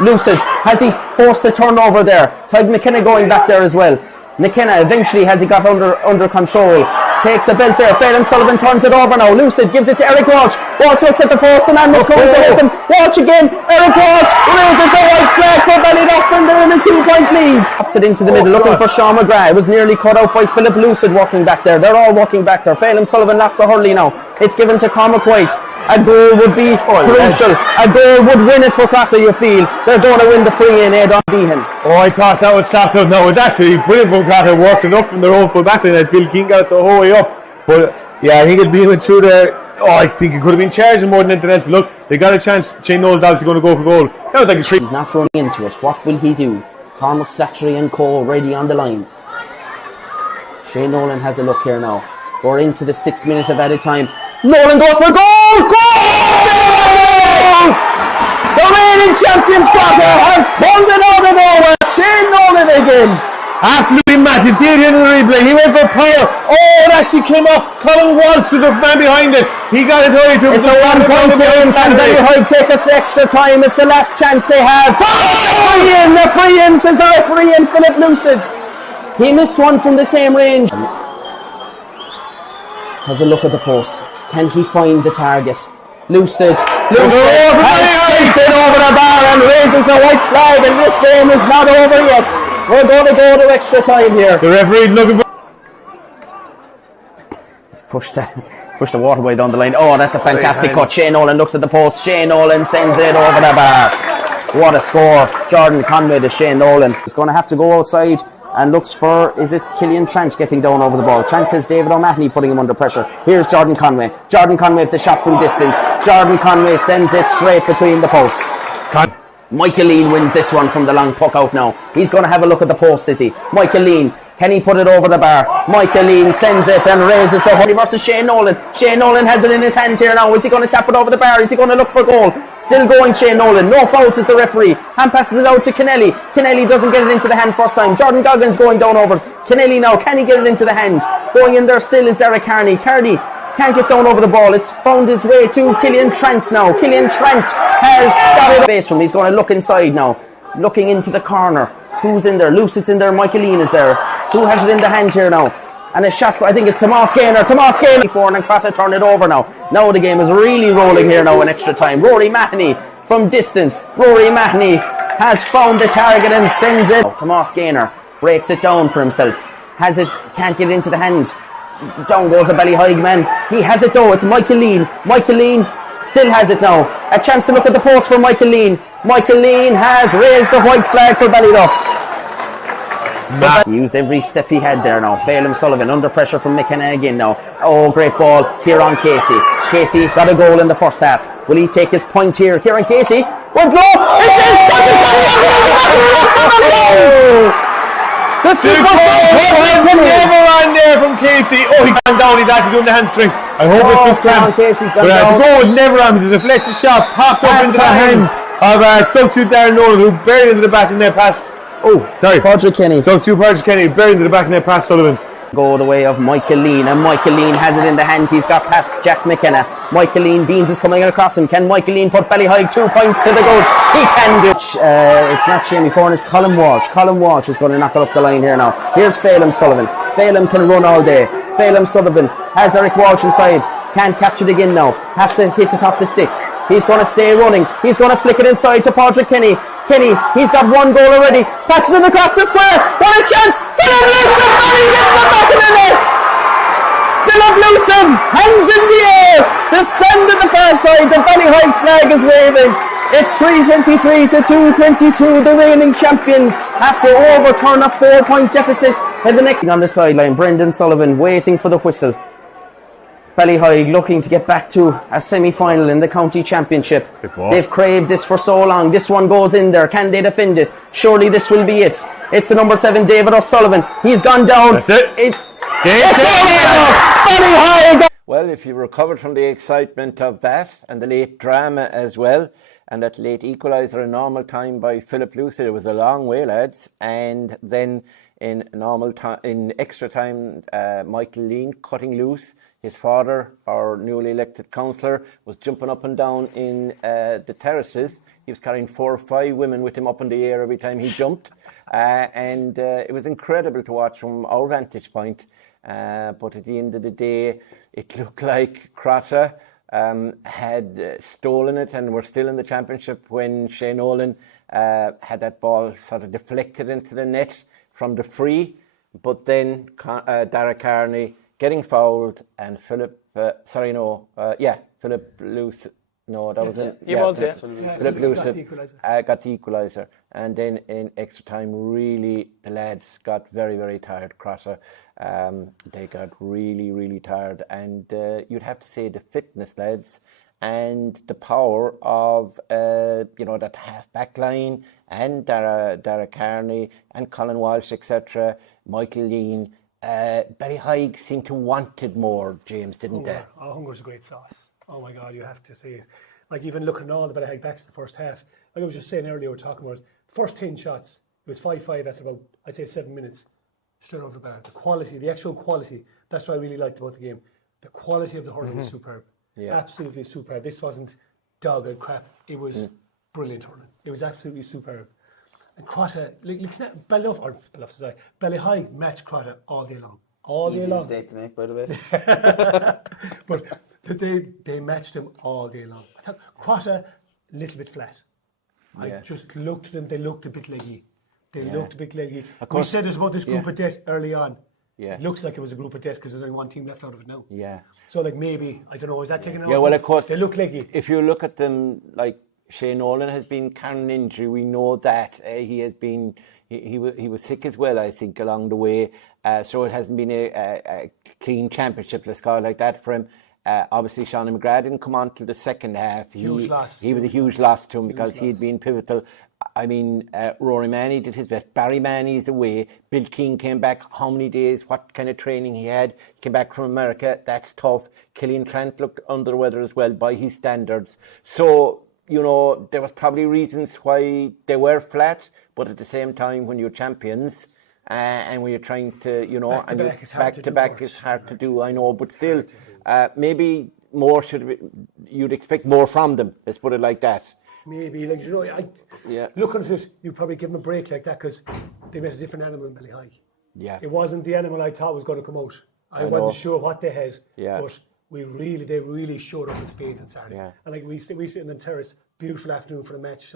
Lucid, has he forced the turnover there? Tyg McKenna going back there as well. McKenna eventually has he got under control. Takes a belt there. Phelan Sullivan turns it over now. Lucid gives it to Eric Walsh. Walsh looks at the post. The man was coming to hit him. Walsh again. Eric Walsh raises the white flag for Ballyduff, and they're in a 2-point lead. Pops it into the middle, looking for Sean McGrath. It was nearly cut out by Philip Lucid walking back there. They're all walking back there. Phelan Sullivan lost the Hurley now. It's given to Cormac White. A goal would be crucial. A goal would win it for Crotta, you feel. They're going to win the free-in, Aidan Behan. Oh, I thought that was stopped up. No, it was actually brilliant from Crotta, working up from their own full back line as Bill King got it the whole way up. But Yeah, I think it'll be went through there. Oh, I think it could have been charging more than anything else. But look, they got a chance. Shane Nolan's obviously going to go for goal. That was like a treat. He's not running into it. What will he do? Cormac Slattery and Co. ready on the line. Shane Nolan has a look here now. We're into the 6th minute of added time. Nolan goes for goal! Goal! The reigning champions Crotta have pulled it out of nowhere. Shane Nolan again. Absolutely massive. See it in the replay. He went for power. Oh, it actually came up. Colin Walsh was the man behind it. He got it right. It's a 1 point game. Can Ballyheigue take us to extra time? It's the last chance they have. The free in, says the referee, and Philip Lucid. He missed one from the same range. Has a look at the post. Can he find the target? Lucid has sent it over the bar and raises the white flag, and this game is not over yet. We're going to go to extra time here. The referee's looking for... Let's push the water boy down the line. Oh, that's a fantastic cut. Shane Nolan looks at the post. Shane Nolan sends it over the bar. What a score. Jordan Conway to Shane Nolan. He's going to have to go outside and looks for, is it Killian Trent getting down over the ball? Trent has David O'Mahony putting him under pressure. Here's Jordan Conway. Jordan Conway with the shot from distance. Jordan Conway sends it straight between the posts. Michael Lean wins this one from the long puck out now. He's going to have a look at the post, is he? Michael Lean. Can he put it over the bar? Michael Lean sends it and raises the hoodie versus Shane Nolan. Shane Nolan has it in his hands here now. Is he going to tap it over the bar? Is he going to look for goal? Still going Shane Nolan. No fouls as the referee. Hand passes it out to Kennelly. Kennelly doesn't get it into the hand first time. Jordan Goggins going down over. Kennelly now. Can he get it into the hand? Going in there still is Derek Carney. Carney can't get down over the ball. It's found his way to Killian Trent now. Killian Trent has got it base from. He's going to look inside now. Looking into the corner. Who's in there? Lucid's in there. Michael Lean is there. Who has it in the hand here now? And a shot for, I think it's Tomas Gaynor. Tomas Gaynor before, and Crotta turn it over now. Now the game is really rolling here now in extra time. Rory Mahoney from distance. Rory Mahoney has found the target and sends it. Tomas Gaynor breaks it down for himself. Has it, can't get it into the hand. Down goes a Ballyheigue man. He has it though. It's Michael Lean. Michael Lean still has it now. A chance to look at the post for Michael Lean. Michael Lean has raised the white flag for Ballyduff. He used every step he had there now. Phelim Sullivan under pressure from McKenna again now. Oh, great ball. Kieran Casey. Casey got a goal in the first half. Will he take his point here? Kieran Casey. One draw. It's in. The super never ran there from Casey. Oh, he ran down. He's actually doing the hamstring. I hope it's just cramped. Casey's but gone down. the goal never ran. The deflected shot popped up into the hands of substitute Darren Nolan, who buried into the back of the net pass. Oh, sorry. Patrick Kenny. Substitute Patrick Kenny buried into the back of the net pass Sullivan. Go the way of Michael Lean, and Michael Lean has it in the hand. He's got past Jack McKenna. Michael Lean, Beans is coming across him. Can Michael Lean put Ballyheigue 2 points to the goal? He can do it. It's not Jamie Foran, it's Colin Walsh. Colin Walsh is going to knock it up the line here now. Here's Phelim Sullivan. Phelim can run all day. Phelim Sullivan has Eric Walsh inside. Can't catch it again now. Has to hit it off the stick. He's going to stay running. He's going to flick it inside to Patrick Kenny. Kenny, he's got one goal already. Passes it across the square. What a chance! Philip Lucid! He gets the back of the net! Philip Lucid! Hands in the air! The stand at the far side. The Ballyheigue flag is waving. It's 3:23 to 2:22. The reigning champions have to overturn a 4-point deficit. And the next on the sideline, Brendan Sullivan waiting for the whistle. Ballyheigue looking to get back to a semi-final in the county championship. They've craved this for so long. This one goes in there. Can they defend it? Surely this will be it. It's the number 7, David O'Sullivan. He's gone down. That's it. It's Ballyheigue. Well, if you recovered from the excitement of that and the late drama as well, and that late equaliser in normal time by Philip Lucid, it was a long way, lads. And then in normal time, in extra time, Michael Lean cutting loose. His father, our newly elected councillor, was jumping up and down in the terraces. He was carrying 4 or 5 women with him up in the air every time he jumped. And it was incredible to watch from our vantage point. But at the end of the day, it looked like Crotta had stolen it and were still in the championship when Shane Nolan had that ball sort of deflected into the net from the free. But then Derek Carney getting fouled, and Philip Lucid No, that was it. He was, yeah. Philip Lewis got the equaliser. And then in extra time, really, the lads got very, very tired. Crotta, they got really, really tired. And you'd have to say the fitness, lads, and the power of, that half-back line, and Dara Carney, and Colin Walsh, etc., Michael Lean. Ballyheigue seemed to wanted more, James, didn't they? Oh, hunger's a great sauce. Oh my God, you have to see it. Like even looking at all the Ballyheigue backs in the first half, like I was just saying earlier, we were talking about first 10 shots, it was 5-5 after about, I'd say 7 minutes, straight over the bar. The quality, the actual quality, that's what I really liked about the game. The quality of the hurling was superb. Yeah. Absolutely superb. This wasn't dogged crap. It was brilliant hurling. It was absolutely superb. And Crotta, Ballyheigue matched Crotta all day long. All day long. Easy mistake to make, by the way. But they matched them all day long. I thought Crotta, a little bit flat. I just looked at them, they looked a bit leggy. We said it about this group of death early on. Yeah. It looks like it was a group of death because there's only one team left out of it now. Yeah. So like maybe, I don't know, is that taken out? Yeah, well of course. They look leggy. If you look at them, like Shane Nolan has been carrying an injury, we know that. He has been, he was sick as well, I think, along the way. So it hasn't been a clean championship, let's call it like that, for him. Obviously, Sean McGrath didn't come on till the second half. Huge loss. He was a huge loss to him because he had been pivotal. I mean, Rory Manny did his best. Barry Manny's away. Bill Keane came back. How many days? What kind of training he had? He came back from America. That's tough. Killian Trent looked under the weather as well by his standards. So, there was probably reasons why they were flat, but at the same time, when you're champions, and when you're trying to, back to back is hard to do, I know, but still, maybe more you'd expect more from them, let's put it like that. Maybe, looking at this, you'd probably give them a break like that because they met a different animal in Ballyheigue. Yeah. It wasn't the animal I thought was going to come out. I wasn't sure what they had, but they really showed up in spades on Saturday. Yeah. And like we sit in the terrace, beautiful afternoon for the match,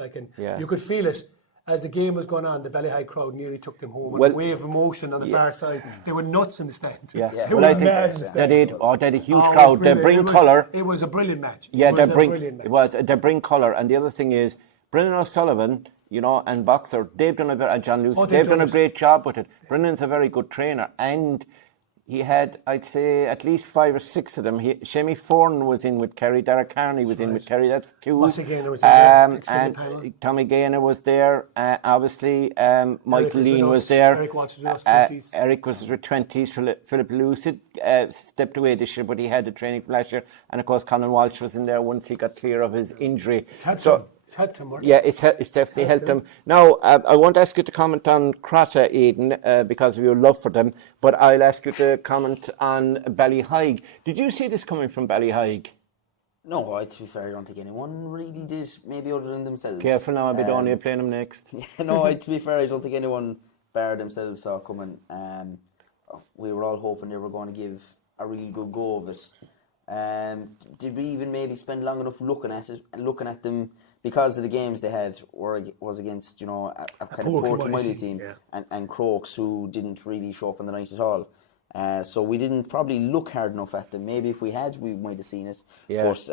you could feel it. As the game was going on, the Ballyheigue crowd nearly took them home. Well, a wave of emotion on the far side. They were nuts in the stand. Yeah. They were mad in the stand. They had a huge crowd. They bring colour. It was a brilliant match. Yeah, they bring colour. And the other thing is, Brendan O'Sullivan, and Boxer, they've done John Lewis, they've done a great job with it. Brendan's a very good trainer. And he had, I'd say, at least 5 or 6 of them. Shemi Foran was in with Kerry. Dara Carney was in with Kerry. That's 2. Ross Gaynor was there. And Tommy Gaynor was there. Obviously, Michael Lean was there. Eric was with us 20s. Eric was with 20s. Philip Lewis stepped away this year, but he had the training from last year. And of course, Colin Walsh was in there once he got clear of his injury. It's helped him, yeah, it's definitely helped him. Now, I won't ask you to comment on Crotta, Aidan, because of your love for them, but I'll ask you to comment on Ballyheigue. Did you see this coming from Ballyheigue? No, to be fair, I don't think anyone really did, maybe other than themselves. Careful now, Abbeydorney playing them next. No, to be fair, I don't think anyone bar themselves saw coming. We were all hoping they were going to give a really good go of it. Did we even maybe spend long enough looking at them? Because of the games they had was against, a kind of poor Kilmowley team and Crokes, who didn't really show up on the night at all. So we didn't probably look hard enough at them. Maybe if we had, we might have seen it. Yeah. But,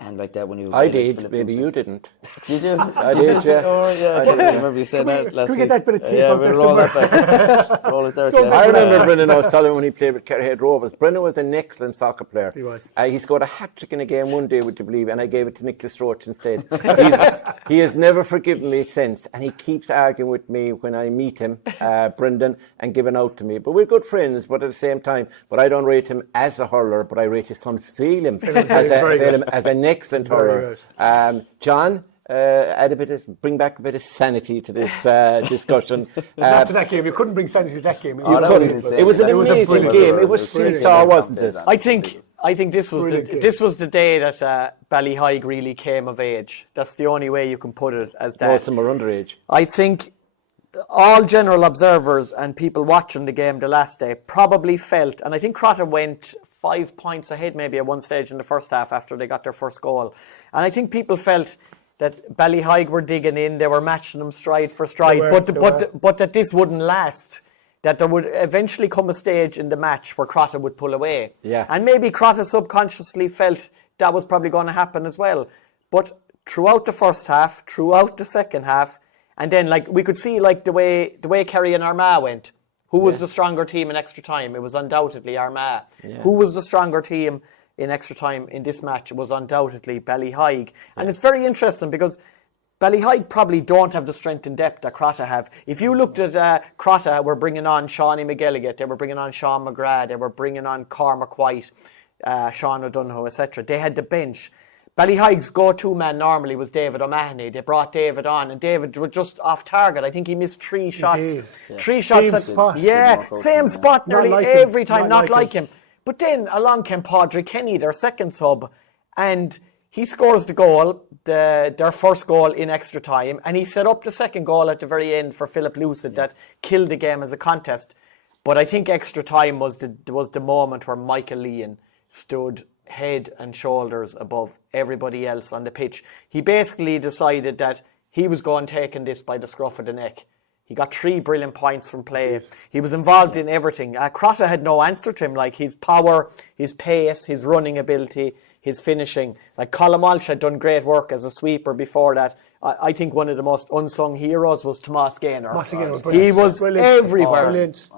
and like that when you... I did, maybe you didn't. Did you? I did, yeah. Oh, yeah, I remember you said that last week. Can we get that bit of tape out there somewhere? Roll it there. I remember Brendan O'Sullivan when he played with Kerry Rovers. Brendan was an excellent soccer player. He was. He scored a hat-trick in a game one day, would you believe, and I gave it to Nicholas Roach instead. He has never forgiven me since, and he keeps arguing with me when I meet him, Brendan, and giving out to me. But we're good friends, but at the same time, but I don't rate him as a hurler, but I rate his son Phelim as an excellent hurler. John, bring back a bit of sanity to this discussion. Not to that game. You couldn't bring sanity to that game. It was an amazing game. It was seesaw, wasn't it? I think this was the day that Ballyheigue really came of age. That's the only way you can put it as that. Most of them are underage. I think all general observers and people watching the game the last day probably felt, and I think Crotta went 5 points ahead maybe at one stage in the first half after they got their first goal. And I think people felt that Ballyheigue were digging in, they were matching them stride for stride, but that this wouldn't last, that there would eventually come a stage in the match where Crotta would pull away. Yeah. And maybe Crotta subconsciously felt that was probably going to happen as well. But throughout the first half, throughout the second half, and then like we could see like the way Kerry and Armagh went. Who was the stronger team in extra time? It was undoubtedly Armagh. Who was the stronger team in extra time in this match? It was undoubtedly Ballyheigue. And it's very interesting because Ballyheigue probably don't have the strength and depth that Crotta have. If you looked at Crotta, were bringing on Shawnee McGilligan, they were bringing on Sean McGrath, they were bringing on Cormac White, Sean O'Donoghue, etc. They had the bench. Ballyheige's go-to man normally was David O'Mahony. They brought David on, and David was just off target. I think he missed 3 shots. Three shots. Same spot. Yeah, same spot nearly like every him. time, not like him. But then along came Padraig Kenny, their second sub, and he scores the goal, their first goal in extra time, and he set up the second goal at the very end for Philip Lucid that killed the game as a contest. But I think extra time was the moment where Michael Leahy stood head and shoulders above everybody else on the pitch. He basically decided that he was going taking this by the scruff of the neck. He got 3 brilliant points from play. He was involved in everything. Crotta had no answer to him, like his power, his pace, his running ability, his finishing. Like Colm Walsh had done great work as a sweeper before that. I think one of the most unsung heroes was Tomas Gaynor. He was everywhere. Brilliant.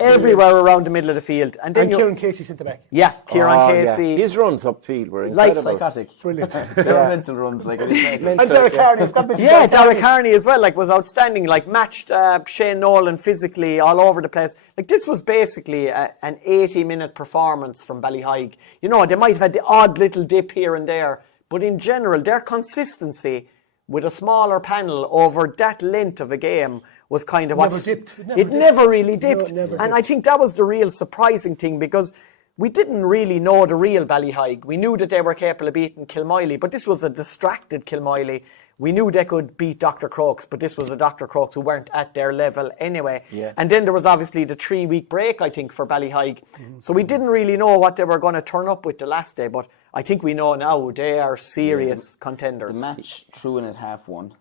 Everywhere around the middle of the field. And then Kieran Casey centre back. Yeah, Kieran Casey. His runs upfield were Like incredible. Psychotic. Brilliant. They're mental runs, like I said. And Derek Carney. Yeah, Derek Carney as well, like was outstanding, like matched Shane Nolan physically all over the place. Like this was basically an 80-minute performance from Ballyheigue. You know, they might have had the odd little dip here and there, but in general, their consistency with a smaller panel over that length of a game was kind of It never really dipped. No, it never and dipped. I think that was the real surprising thing because we didn't really know the real Ballyheigue. We knew that they were capable of beating Kilmowley, but this was a distracted Kilmowley. We knew they could beat Dr. Crokes, but this was a Dr. Crokes who weren't at their level anyway. Yeah. And then there was obviously the 3-week break, I think, for Ballyheigue. So we didn't really know what they were going to turn up with the last day, but I think we know now they are serious contenders. The match threw in at half one.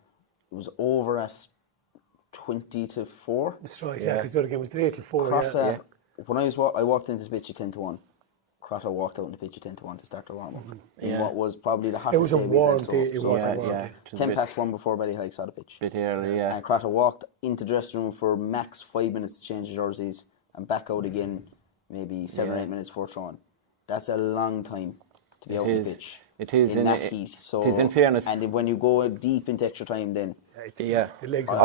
It was over at 20-4. That's right, yeah, because the other game was 3-4. Crotta, when I walked into the pitch at 10-1, Crotta walked out on the pitch at 10-1 to start the warm-up. In what was probably the hottest It was a day we've warm had, day. It so was a it warm day. 10 past 1 before Ballyheigue saw the pitch. Bit early, yeah. And Crotta walked into the dressing room for max 5 minutes to change the jerseys and back out again maybe 7 or 8 minutes before throwing. That's a long time to be out on the pitch. It is in that heat. So, it is in fairness. And when you go deep into extra time, then The legs are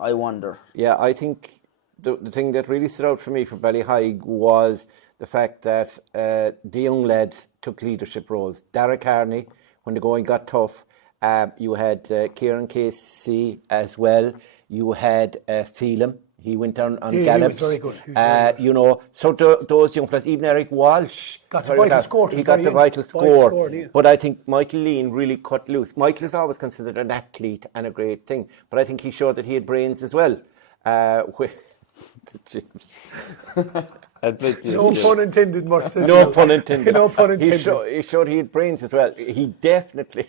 I wonder. Yeah, I think the thing that really stood out for me for Ballyheigue was the fact that the young lads took leadership roles. Derek Carney, when the going got tough, you had Kieran Casey as well. You had Phelan. He went down on gallops. He was very good. You know, so those young players, even Eric Walsh, got the vital score. He got the vital score. Yeah. But I think Michael Leahy really cut loose. Michael is always considered an athlete and a great thing, but I think he showed that he had brains as well. With No pun intended, Mort. No pun intended. No pun intended. He showed he had brains as well. He definitely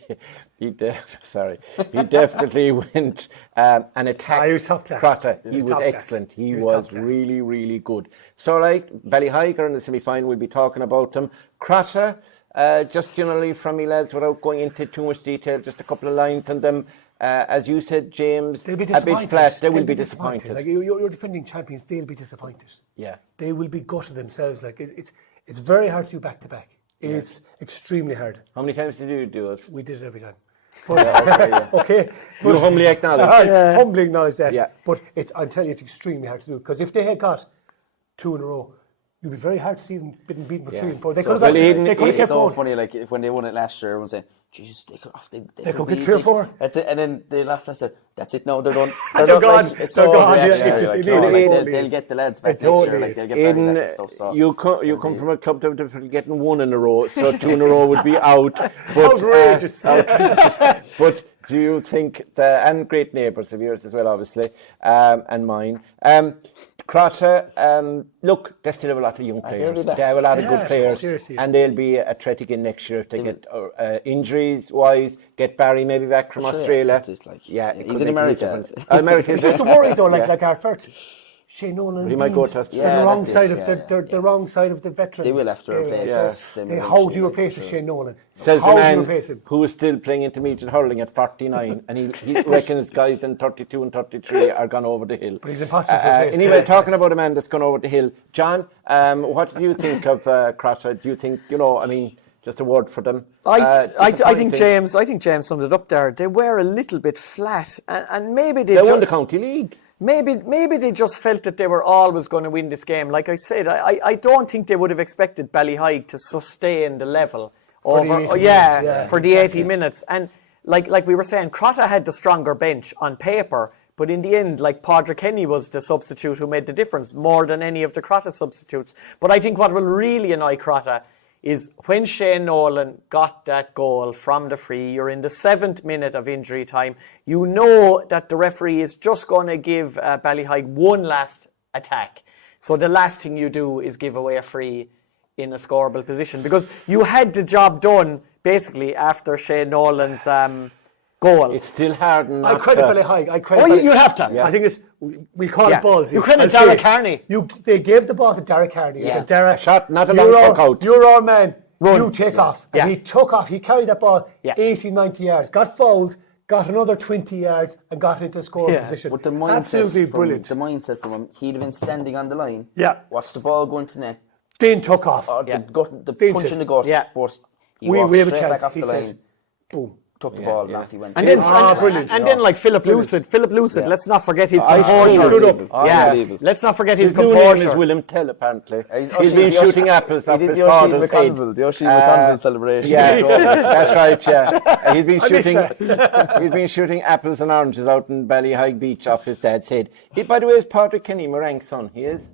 went and attacked. He was top class. Crotta. He was top excellent. class. He was was top class. really, really good. So, like Ballyheigue are in the semi-final, we'll be talking about them. Crotta, just generally from me lads, without going into too much detail, just a couple of lines on them. As you said, James, They'll be a disappointed. bit flat. They will be disappointed. Like you're defending champions, they'll be disappointed. Yeah. They will be gutted themselves. Like it's very hard to do back to back. It's extremely hard. How many times did you do it? We did it every time. Okay. You humbly acknowledge. Humbly acknowledge that. Yeah. But I'm telling you, it's extremely hard to do because if they had got 2 in a row, it'd be very hard to see them beaten for 3 and 4. They could have It's kept so going. funny, like when they won it last year, everyone said, Jesus, they could get 3 or 4. That's it. And then they lost. I said, that's it. No, they're done. They're gone. It's They're so gone, good, yeah. actually. It's just- Like, it so, is, like, it totally they'll is. get the lads back It totally next year. Like, is. they'll get Barry back and stuff. So You come from a club that was getting 1 in a row, so 2 in a row would be out. But, Outrageous. But do you think and great neighbours of yours as well, obviously, and mine. Crotta, look, they still have a lot of young players. They have a lot of good players, seriously. and they'll be a threat again next year if they get injuries-wise, get Barry maybe back from Australia. That's it, like, yeah, he's in America. America. It's just a worry though, like our 30. Shane Nolan. But he might go to Australia. They're the wrong that's it, side of yeah, the wrong side of the veteran. They will have to area. replace them How do eventually, you like, replace so. Shane Nolan? Says How the do you man replace him? who is still playing intermediate hurling at 49, and he reckons guys in 32 and 33 are gone over the hill. But he's impossible to replace. Anyway, talking about a man that's gone over the hill, John, what do you think of Crotta? Do you think, just a word for them? I think James summed it up there. They were a little bit flat, and maybe they won the county league. Maybe they just felt that they were always going to win this game. Like I said, I don't think they would have expected Ballyheigue to sustain the level For the 80 minutes. And like we were saying, Crotta had the stronger bench on paper, but in the end, like Padraig Kenny was the substitute who made the difference more than any of the Crotta substitutes. But I think what will really annoy Crotta is when Shane Nolan got that goal from the free, you're in the 7th minute of injury time. You know that the referee is just going to give Ballyheigue one last attack. So the last thing you do is give away a free in a scoreable position, because you had the job done basically after Shane Nolan's goal. It's still hard not I credit Ballyheigue. You have to. I think we call it balls. You credit Derek Carney. They gave the ball to Derek Carney. Yeah. So Derek, a shot, not a long puck out. You're our man. Run. You take off. And he took off. He carried that ball 80, 90 yards. Got fouled. Got another 20 yards and got into scoring position. But the Absolutely mindset brilliant. The mindset from him, he'd have been standing on the line. Yeah. Watch the ball going to net. Then took off. The Dean punch said, in the gut. yeah. But he We walked have a straight chance. back off He the said, line. boom. Took the ball, Matthew went. And then, brilliant. and then like Philip Lucid, let's not forget his I composure. stood up. Yeah, let's not forget his His new composure. name is William Tell, apparently. He's He's been shooting apples off his father's head. The Oshie McConville celebration. Yeah, that's right, yeah. He's been shooting apples and oranges out in Ballyheigue Beach off his dad's head. By the way, is Padraig Kenny Morank's son? He is?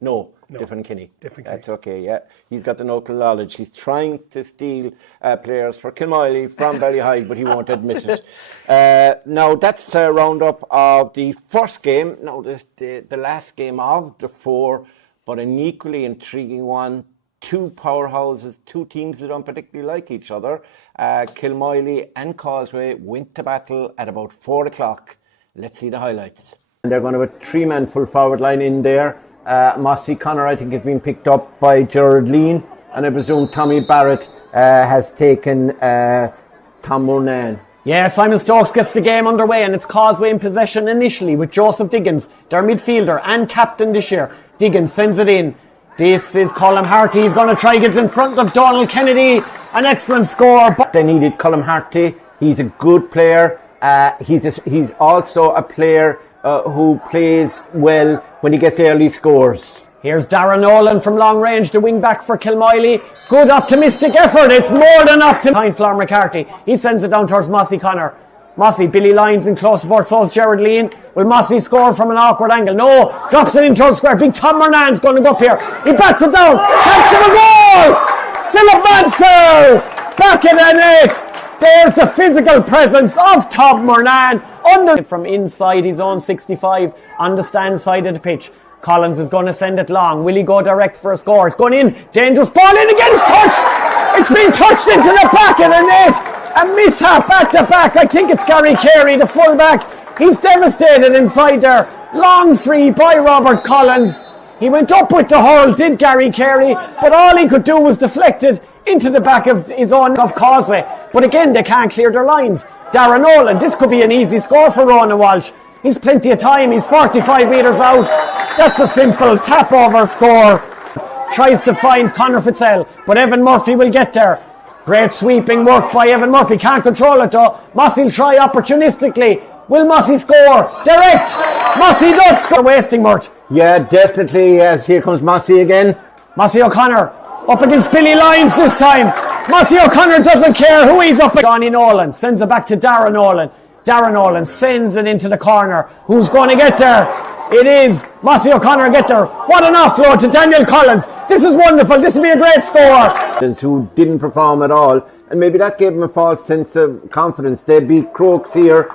No. Different Kenny. That's okay, yeah. He's got the local knowledge. He's trying to steal players for Kilmowley from Ballyheigue, but he won't admit it. Now, that's a roundup of the first game. Now, the last game of the 4, but an equally intriguing one. 2 powerhouses, 2 teams that don't particularly like each other. Kilmowley and Causeway went to battle at about 4 o'clock. Let's see the highlights. And they're going to have a 3-man full forward line in there. Mossy Connor, I think, has been picked up by Gerard Lean, and I presume Tommy Barrett has taken Tom Murnan. Yeah, Simon Stokes gets the game underway, and it's Causeway in possession initially with Joseph Diggins, their midfielder and captain this year. Diggins sends it in. This is Colm Harty. He's going to try gets in front of Donald Kennedy. An excellent score. They needed Colm Harty. He's a good player. He's also a player who plays well when he gets early scores. Here's Darren Nolan from long range, the wing back for Kilmowley. Good optimistic effort. It's more than optimistic. Behind Flor McCarthy. He sends it down towards Mossy Connor. Mossy, Billy Lyons in close support, so is Gerard Lean. Will Mossy score from an awkward angle? No. Drops it in towards square. Big Tom Murnan's going to go up here. He bats it down. Capture the goal! Philip Mansell! Back in the net. There's the physical presence of Tom Murnan from inside his own 65 on the stand side of the pitch. Collins is going to send it long. Will he go direct for a score? It's going in. Dangerous ball in again. It's touched. It's been touched into the back of the net. A mishap at the back. I think it's Gary Kerry, the fullback. He's devastated inside there. Long free by Robert Collins. He went up with the hurl, did Gary Kerry, but all he could do was deflect it into the back of his own of Causeway. But again, they can't clear their lines. Darren Nolan, this could be an easy score for Ronan Walsh. He's plenty of time. He's 45 metres out. That's a simple tap-over score. Tries to find Conor Fitzell, but Evan Murphy will get there. Great sweeping work by Evan Murphy. Can't control it though. Mossy will try opportunistically. Will Mossy score? Direct! Mossy does score. Wasting Mort. Yeah, definitely. Yes, here comes Mossy again. Mossy O'Connor up against Billy Lyons this time. Mossy O'Connor doesn't care who he's up against. Johnny Nolan sends it back to Darren Nolan. Darren Nolan sends it into the corner. Who's going to get there? It is Mossy O'Connor get there. What an offload to Daniel Collins. This is wonderful. This will be a great score. Who didn't perform at all, and maybe that gave them a false sense of confidence. They beat Crokes here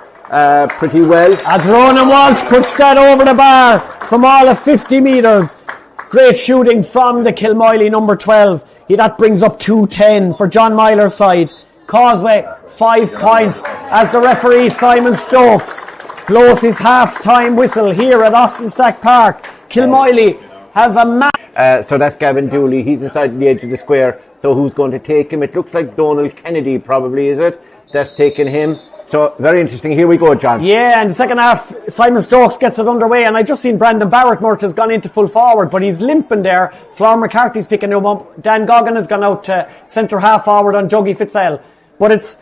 pretty well. As Ronan Walsh puts that over the bar from all of 50 metres. Great shooting from the Kilmowley number 12. That brings up 2-10 for John Myler's side. Causeway 5 points as the referee Simon Stokes blows his half-time whistle here at Austin Stack Park. Kilmowley have a So that's Gavin Dooley. He's inside the edge of the square. So who's going to take him? It looks like Donald Kennedy probably, is it? That's taking him. So very interesting. Here we go, John. Yeah, and the second half, Simon Stokes gets it underway, and I just seen Brandon Barrett has gone into full forward, but he's limping there. Flower McCarthy's picking him up. Dan Goggin has gone out to centre half forward on Dougie Fitzell. But it's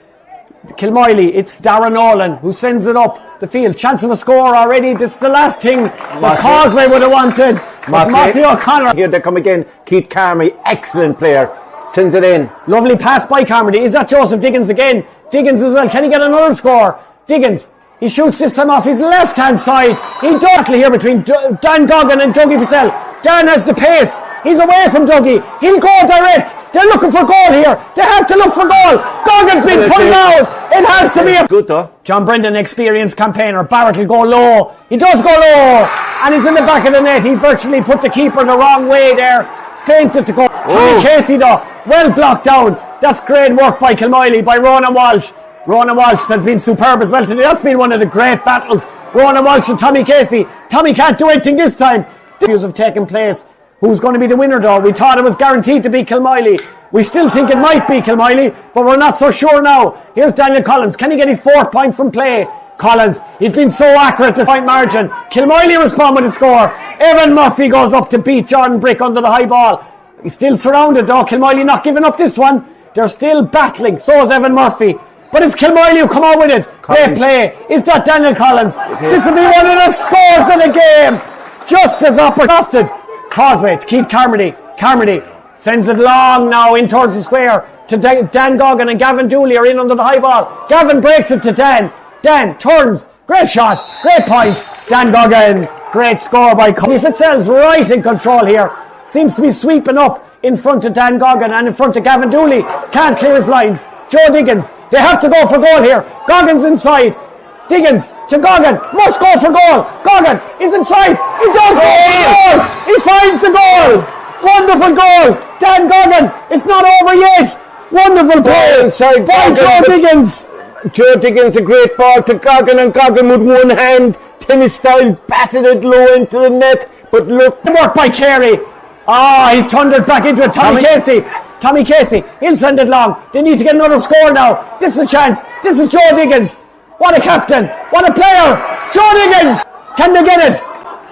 Kilmowley, it's Darren Nolan who sends it up the field. Chance of a score already. This is the last thing that Causeway would have wanted. But Mossy O'Connor. Here they come again. Keith Carmy, excellent player. Sends it in. Lovely pass by Carmody. Is that Joseph Diggins again? Diggins as well. Can he get another score? Diggins. He shoots this time off his left-hand side. He directly here between Dan Goggin and Dougie Fitzell. Dan has the pace. He's away from Dougie. He'll go direct. They're looking for goal here. They have to look for goal. Goggin's been pulled out. It has to be a good though. John Brendan, experienced campaigner. Barrett will go low. He does go low. And he's in the back of the net. He virtually put the keeper the wrong way there. Fainted to go. Tommy Casey though, well blocked down. That's great work by Kilmowley, by Ronan Walsh. Ronan Walsh has been superb as well today. That's been one of the great battles. Ronan Walsh and Tommy Casey. Tommy can't do anything this time. Interviews have taken place. Who's going to be the winner though? We thought it was guaranteed to be Kilmowley. We still think it might be Kilmowley, but we're not so sure now. Here's Daniel Collins. Can he get his 4th point from play? Collins, he's been so accurate this point margin. Kilmowley respond with a score. Evan Murphy goes up to beat Jordan Brick under the high ball. He's still surrounded though. Kilmowley not giving up this one. They're still battling. So is Evan Murphy. But it's Kilmowley who come out with it. Great play. Is that Daniel Collins? This will be one of the scores of the game. Just as opportunistic. Causeway to keep Carmody. Carmody sends it long now in towards the square to Dan Goggin, and Gavin Dooley are in under the high ball. Gavin breaks it to Dan. Dan turns. Great shot. Great point. Dan Goggin. Great score by Cody Fitzell's right in control here. Seems to be sweeping up in front of Dan Goggin and in front of Gavin Dooley. Can't clear his lines. Joe Diggins. They have to go for goal here. Goggins inside. Diggins to Goggin. Must go for goal. Goggin is inside. He does go for goal. He finds the goal. Wonderful goal. Dan Goggin. It's not over yet. Wonderful play by Joe Diggins. Joe Diggins, a great ball to Goggin, and Goggin with one hand, tennis style, batted it low into the net. But look, the work by Kerry. He's turned it back into it. Tommy Casey, he'll send it long. They need to get another score now. This is a chance. This is Joe Diggins. What a captain. What a player. Joe Diggins. Can they get it?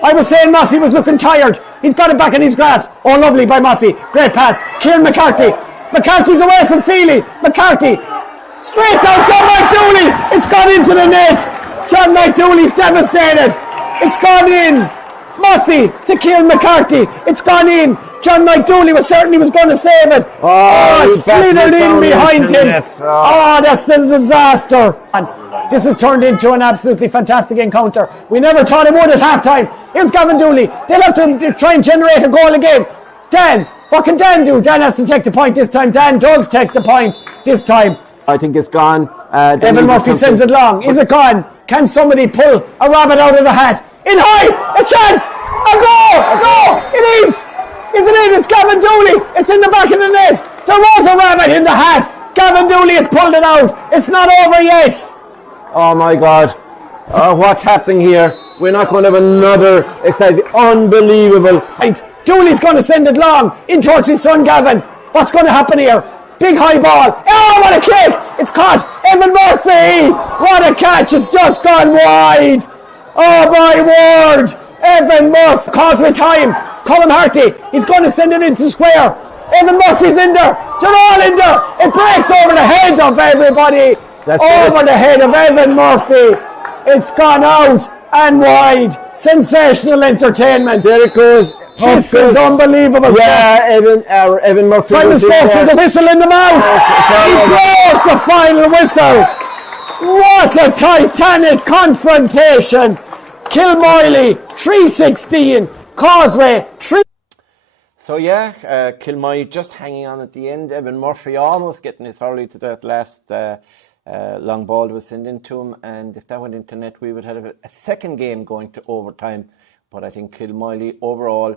I was saying Mossy was looking tired. He's got it back in his grasp. Oh, lovely by Mossy. Great pass. Kieran McCarthy. McCarthy's away from Feely. McCarthy. Straight down John McDooley. It's gone into the net. John McDooley's devastated. It's gone in. Mossy to Kieran McCarthy. It's gone in. John McDooley was certain he was going to save it. It slithered in behind him. That's a disaster. And this has turned into an absolutely fantastic encounter. We never thought it would at half-time. Here's Gavin Dooley. They'll have to try and generate a goal again. Dan, what can Dan do? Dan has to take the point this time. Dan does take the point this time. I think it's gone. Evan Murphy sends it long. Is it gone? Can somebody pull a rabbit out of the hat? In high! A chance! A goal! No! It is! Isn't it? It's Gavin Dooley. It's in the back of the net. There was a rabbit in the hat. Gavin Dooley has pulled it out. It's not over yet. Oh my God. What's happening here? We're not going to have another. It's unbelievable. Dooley's going to send it long in towards his son Gavin. What's going to happen here? Big high ball. Oh, what a kick. It's caught. Evan Murphy. What a catch. It's just gone wide. Oh my word. Evan Murphy. Causeway time. Colin Harty. He's going to send it into the square. Evan Murphy's in there. They're all in there. It breaks over the head of everybody. Over the head of Evan Murphy. It's gone out and wide. Sensational entertainment. There it goes. This is unbelievable. Yeah, Evan Murphy. Simon Stokes with the whistle in the mouth. He blows the final whistle. What a titanic confrontation. Kilmowley 3-16. Causeway 3. So yeah, Kilmowley just hanging on at the end. Evan Murphy almost getting his hurley to that last long ball that was sent into him, and if that went into net, we would have a second game going to overtime. But I think Kilmowley overall,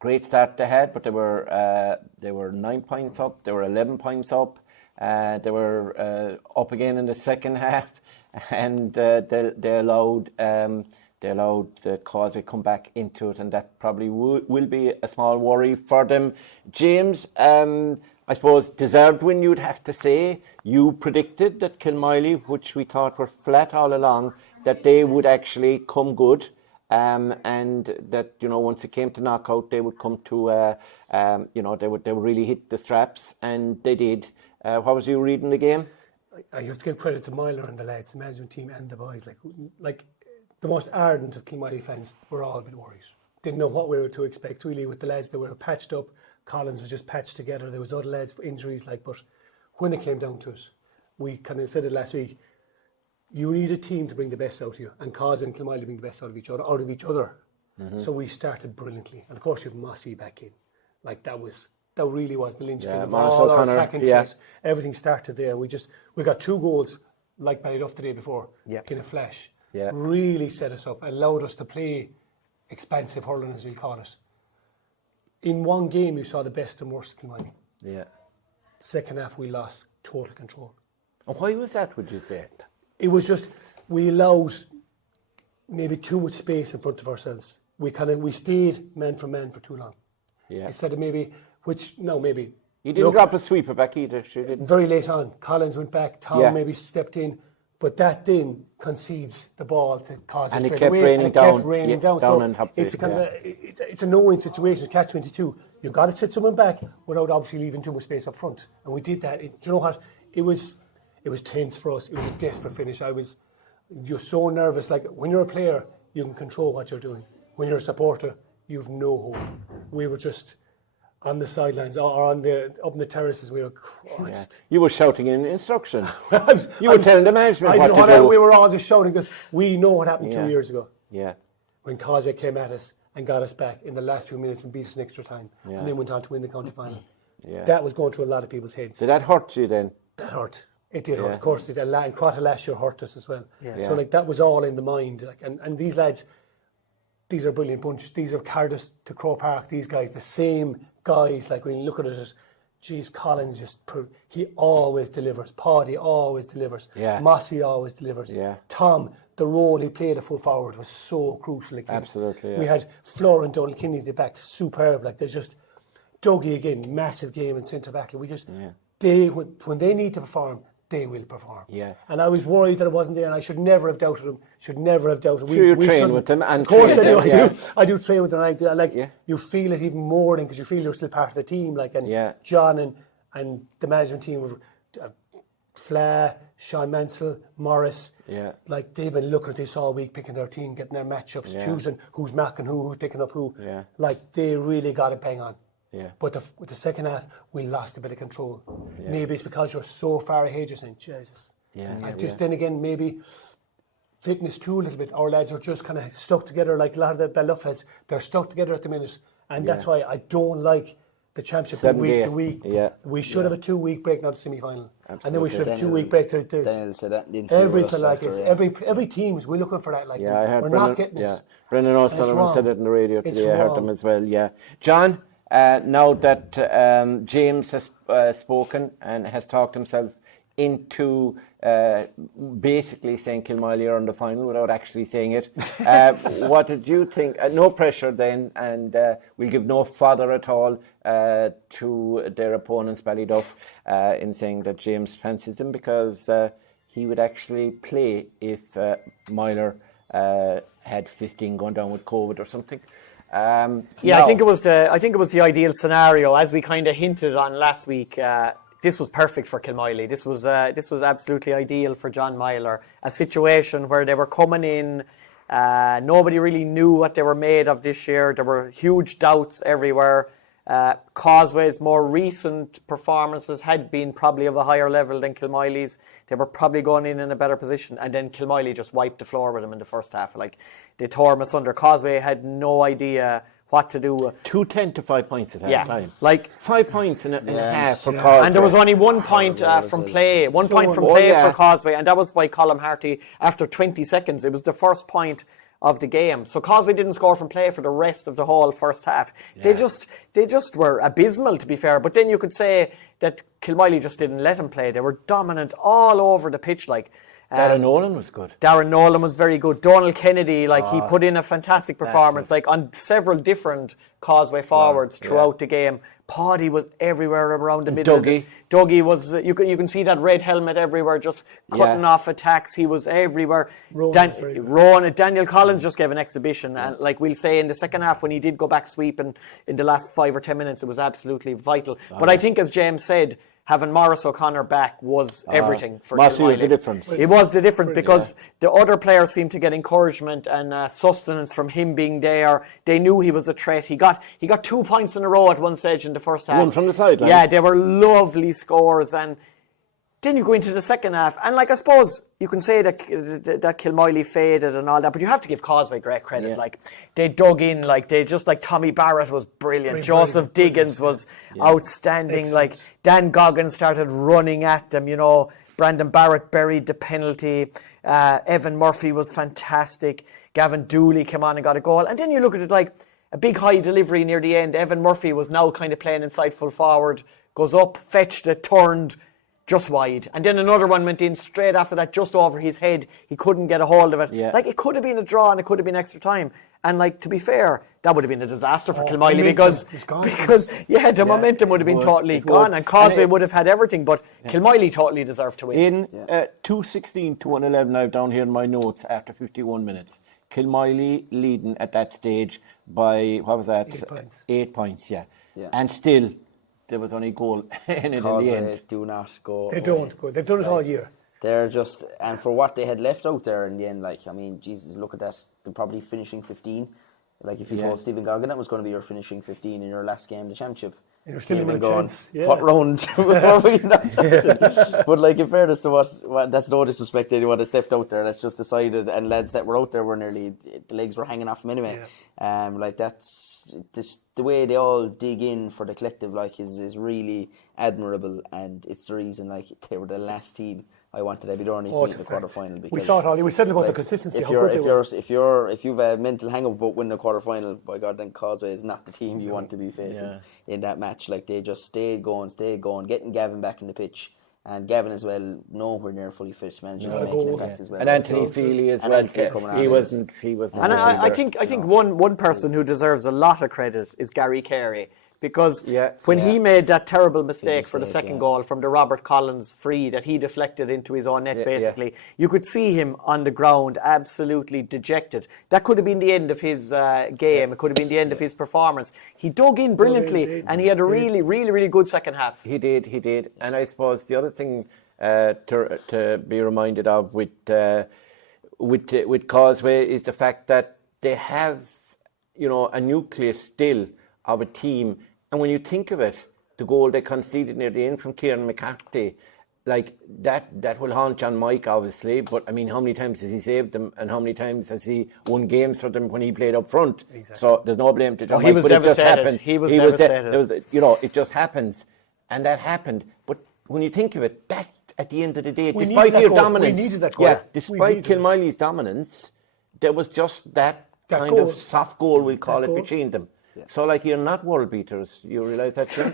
great start they had, but they were 9 points up, they were 11 points up, they were up again in the second half. and they allowed Causeway come back into it, and that probably will be a small worry for them. James, I suppose deserved win, you'd have to say. You predicted that Kilmowley, which we thought were flat all along, that they would actually come good. And that, you know, once it came to knockout, they would come to, you know, they would really hit the straps, and they did. What was you reading the game? I have to give credit to Myler and the lads, the management team and the boys. Like the most ardent of Kilmowley fans were all a bit worried. Didn't know what we were to expect really with the lads that were patched up. Collins was just patched together. There was other lads for injuries, but when it came down to it, we kind of said it last week. You need a team to bring the best out of you, and Causeway and Kilmowley bring the best out of each other. Mm-hmm. So we started brilliantly, and of course you have Mossy back in. Like that really was the linchpin of all our attacking plays. Everything started there. We got 2 goals like Ballyduff the day before, in a flash. Yeah. Really set us up, allowed us to play expansive hurling, as we call it. In one game, you saw the best and worst of Kilmowley. Yeah. Second half, we lost total control. And why was that, would you say? It was just, we allowed maybe too much space in front of ourselves. We stayed man for man for too long. Yeah. Instead of maybe. You didn't drop a sweeper back either, you didn't. Very late on. Collins went back, Tom maybe stepped in, but that then concedes the ball to Causeway and straight it kept away. raining and it down. kept raining down. So it's a kind of it's a no-win situation, catch-22. You've got to sit someone back without obviously leaving too much space up front. And we did that. Do you know what? It was tense for us. It was a desperate finish. You're so nervous. Like when you're a player, you can control what you're doing. When you're a supporter, you've no hope. We were just on the sidelines or up in the terraces. We were Christ. You were shouting in instructions. You were telling the management what to do. We were all just shouting because we know what happened 2 years ago. Yeah. When Causeway came at us and got us back in the last few minutes and beat us in extra time, and then went on to win the county final. Yeah. That was going through a lot of people's heads. Did that hurt you then? That hurt. It did hurt. Of course, it did. And Crotta last year hurt us as well. Yeah. So that was all in the mind. And these lads, these are a brilliant bunch. These have carried us to Crow Park. These guys, the same guys. Like when you look at it, geez, Collins he always delivers. Paddy always delivers. Yeah. Mossy always delivers. Yeah. Tom, the role he played at full forward was so crucial again. Absolutely. Yeah. We had Flora and Donald Kinney at the back, superb. Like there's just Dougie again, massive game in centre back. We just when they need to perform, they will perform. Yeah. And I was worried that it wasn't there, and I should never have doubted them. You train with them, and of course I do. I do train with them. You feel it even more than because you feel you're still part of the team. John and the management team were Fla, Sean Mansell, Morris. Yeah. Like they've been looking at this all week, picking their team, getting their matchups, choosing who's marking who's picking up who. Yeah. Like they really got it bang on. Yeah. But with the second half, we lost a bit of control. Yeah. Maybe it's because you're so far ahead, you're saying, Jesus. Yeah. Then again, maybe fitness too a little bit. Our lads are just kind of stuck together like a lot of the Ballyduff lads. They're stuck together at the minute. And that's why I don't like the championship from week to week. Yeah. We should have a 2-week break, not a semi-final. Absolutely. And then we should have a 2-week break to Daniel said that. Everything like this. Every team, we're looking for that. Like, I heard we're not getting it. Yeah. Brendan O'Sullivan said it on the radio today. I heard them as well. Yeah. John, now that James has spoken and has talked himself into basically saying Kilmowley are in the final without actually saying it, what did you think? No pressure then, and we'll give no fodder at all to their opponents, Ballyduff, in saying that James fancies them because he would actually play if Myler had 15 gone down with COVID or something. I think it was the ideal scenario, as we kind of hinted on last week. This was perfect for Kilmowley. This was absolutely ideal for John Myler. A situation where they were coming in, nobody really knew what they were made of this year. There were huge doubts everywhere. Causeway's more recent performances had been probably of a higher level than Kilmowley's. They were probably going in a better position, and then Kilmowley just wiped the floor with them in the first half. Like, they tore them asunder. Causeway had no idea what to do. 2-10 to 5 points at half time. Like 5 points in a half for Causeway. And there was only 1 point from play. 1 point from play for Causeway, and that was by Colm Harty after 20 seconds. It was the first point of the game. So Causeway didn't score from play for the rest of the whole first half. Yeah. They just were abysmal, to be fair. But then you could say that Kilmowley just didn't let them play. They were dominant all over the pitch, like. Darren Nolan was good. Darren Nolan was very good. Donald Kennedy, he put in a fantastic performance, on several different Causeway forwards throughout the game. Paddy was everywhere around the middle. Dougie was. You can see that red helmet everywhere, just cutting off attacks. He was everywhere. Daniel Collins just gave an exhibition, and we'll say in the second half when he did go back sweeping in the last 5 or 10 minutes, it was absolutely vital. But I think, as James said, having Maurice O'Connor back was everything for Kilmowley. Was the difference. It was the difference because the other players seemed to get encouragement and sustenance from him being there. They knew he was a threat. He got 2 points in a row at one stage in the first half. One from the sideline. Yeah, they were lovely scores. And then you go into the second half, and I suppose you can say that Kilmowley faded and all that, but you have to give Causeway great credit. They dug in, they just Tommy Barrett was brilliant. Joseph Diggins was outstanding. Dan Goggins started running at them. Brandon Barrett buried the penalty. Evan Murphy was fantastic. Gavin Dooley came on and got a goal. And then you look at it a big high delivery near the end. Evan Murphy was now kind of playing inside full forward, goes up, fetched it, turned just wide, and then another one went in straight after that, just over his head. He couldn't get a hold of it. It could have been a draw and it could have been extra time. And to be fair, that would have been a disaster for Kilmowley because the momentum would have been totally gone, and Causeway would have had everything. But Kilmowley totally deserved to win. In 2:16 to 1:11 now down here in my notes after 51 minutes. Kilmowley leading at that stage by, what was that? 8 points. 8 points, and still there was only a goal in it Causeway in the end. do not go. They don't go. They've done it all year. They're just, and for what they had left out there in the end, Jesus, look at that. They're probably finishing 15. If you told Stephen Goggin that was going to be your finishing 15 in your last game of the championship, and you're still with a chance. What round before we But in fairness to what that's no disrespect to anyone that's left out there. That's just decided, and lads that were out there were nearly, the legs were hanging off them anyway. That's just the way they all dig in for the collective is really admirable, and it's the reason they were the last team I wanted Abbeydorney to meet in the quarter final. Because we saw it all. We said about the consistency. If you've a mental hang up about winning the quarter final, by God, then Causeway is not the team you want to be facing in that match. They just stayed going, getting Gavin back in the pitch. And Gavin as well, nowhere near fully fit, managing to make an impact as well. And Anthony Feely as well. He wasn't. And I think one person who deserves a lot of credit is Gary Kerry. Because when he made that terrible mistake for the second goal from the Robert Collins free that he deflected into his own net, basically, you could see him on the ground absolutely dejected. That could have been the end of his game. It could have been the end of his performance. He dug in brilliantly, and he had a really, really, really good second half. He did. And I suppose the other thing to be reminded of with Causeway is the fact that they have, a nucleus still of a team. And when you think of it, the goal they conceded near the end from Kieran McCarthy, that will haunt John Mike, obviously. But I mean, how many times has he saved them, and how many times has he won games for them when he played up front? Exactly. So there's no blame to John Mike. He was devastated. He was devastated. It just happens, and that happened. But when you think of it, that at the end of the day, despite your dominance, we needed that goal. Despite Kilmowley's dominance, there was just that kind of soft goal, we'll call it, between them. Yeah. So, you're not world beaters. You realise that, Jim?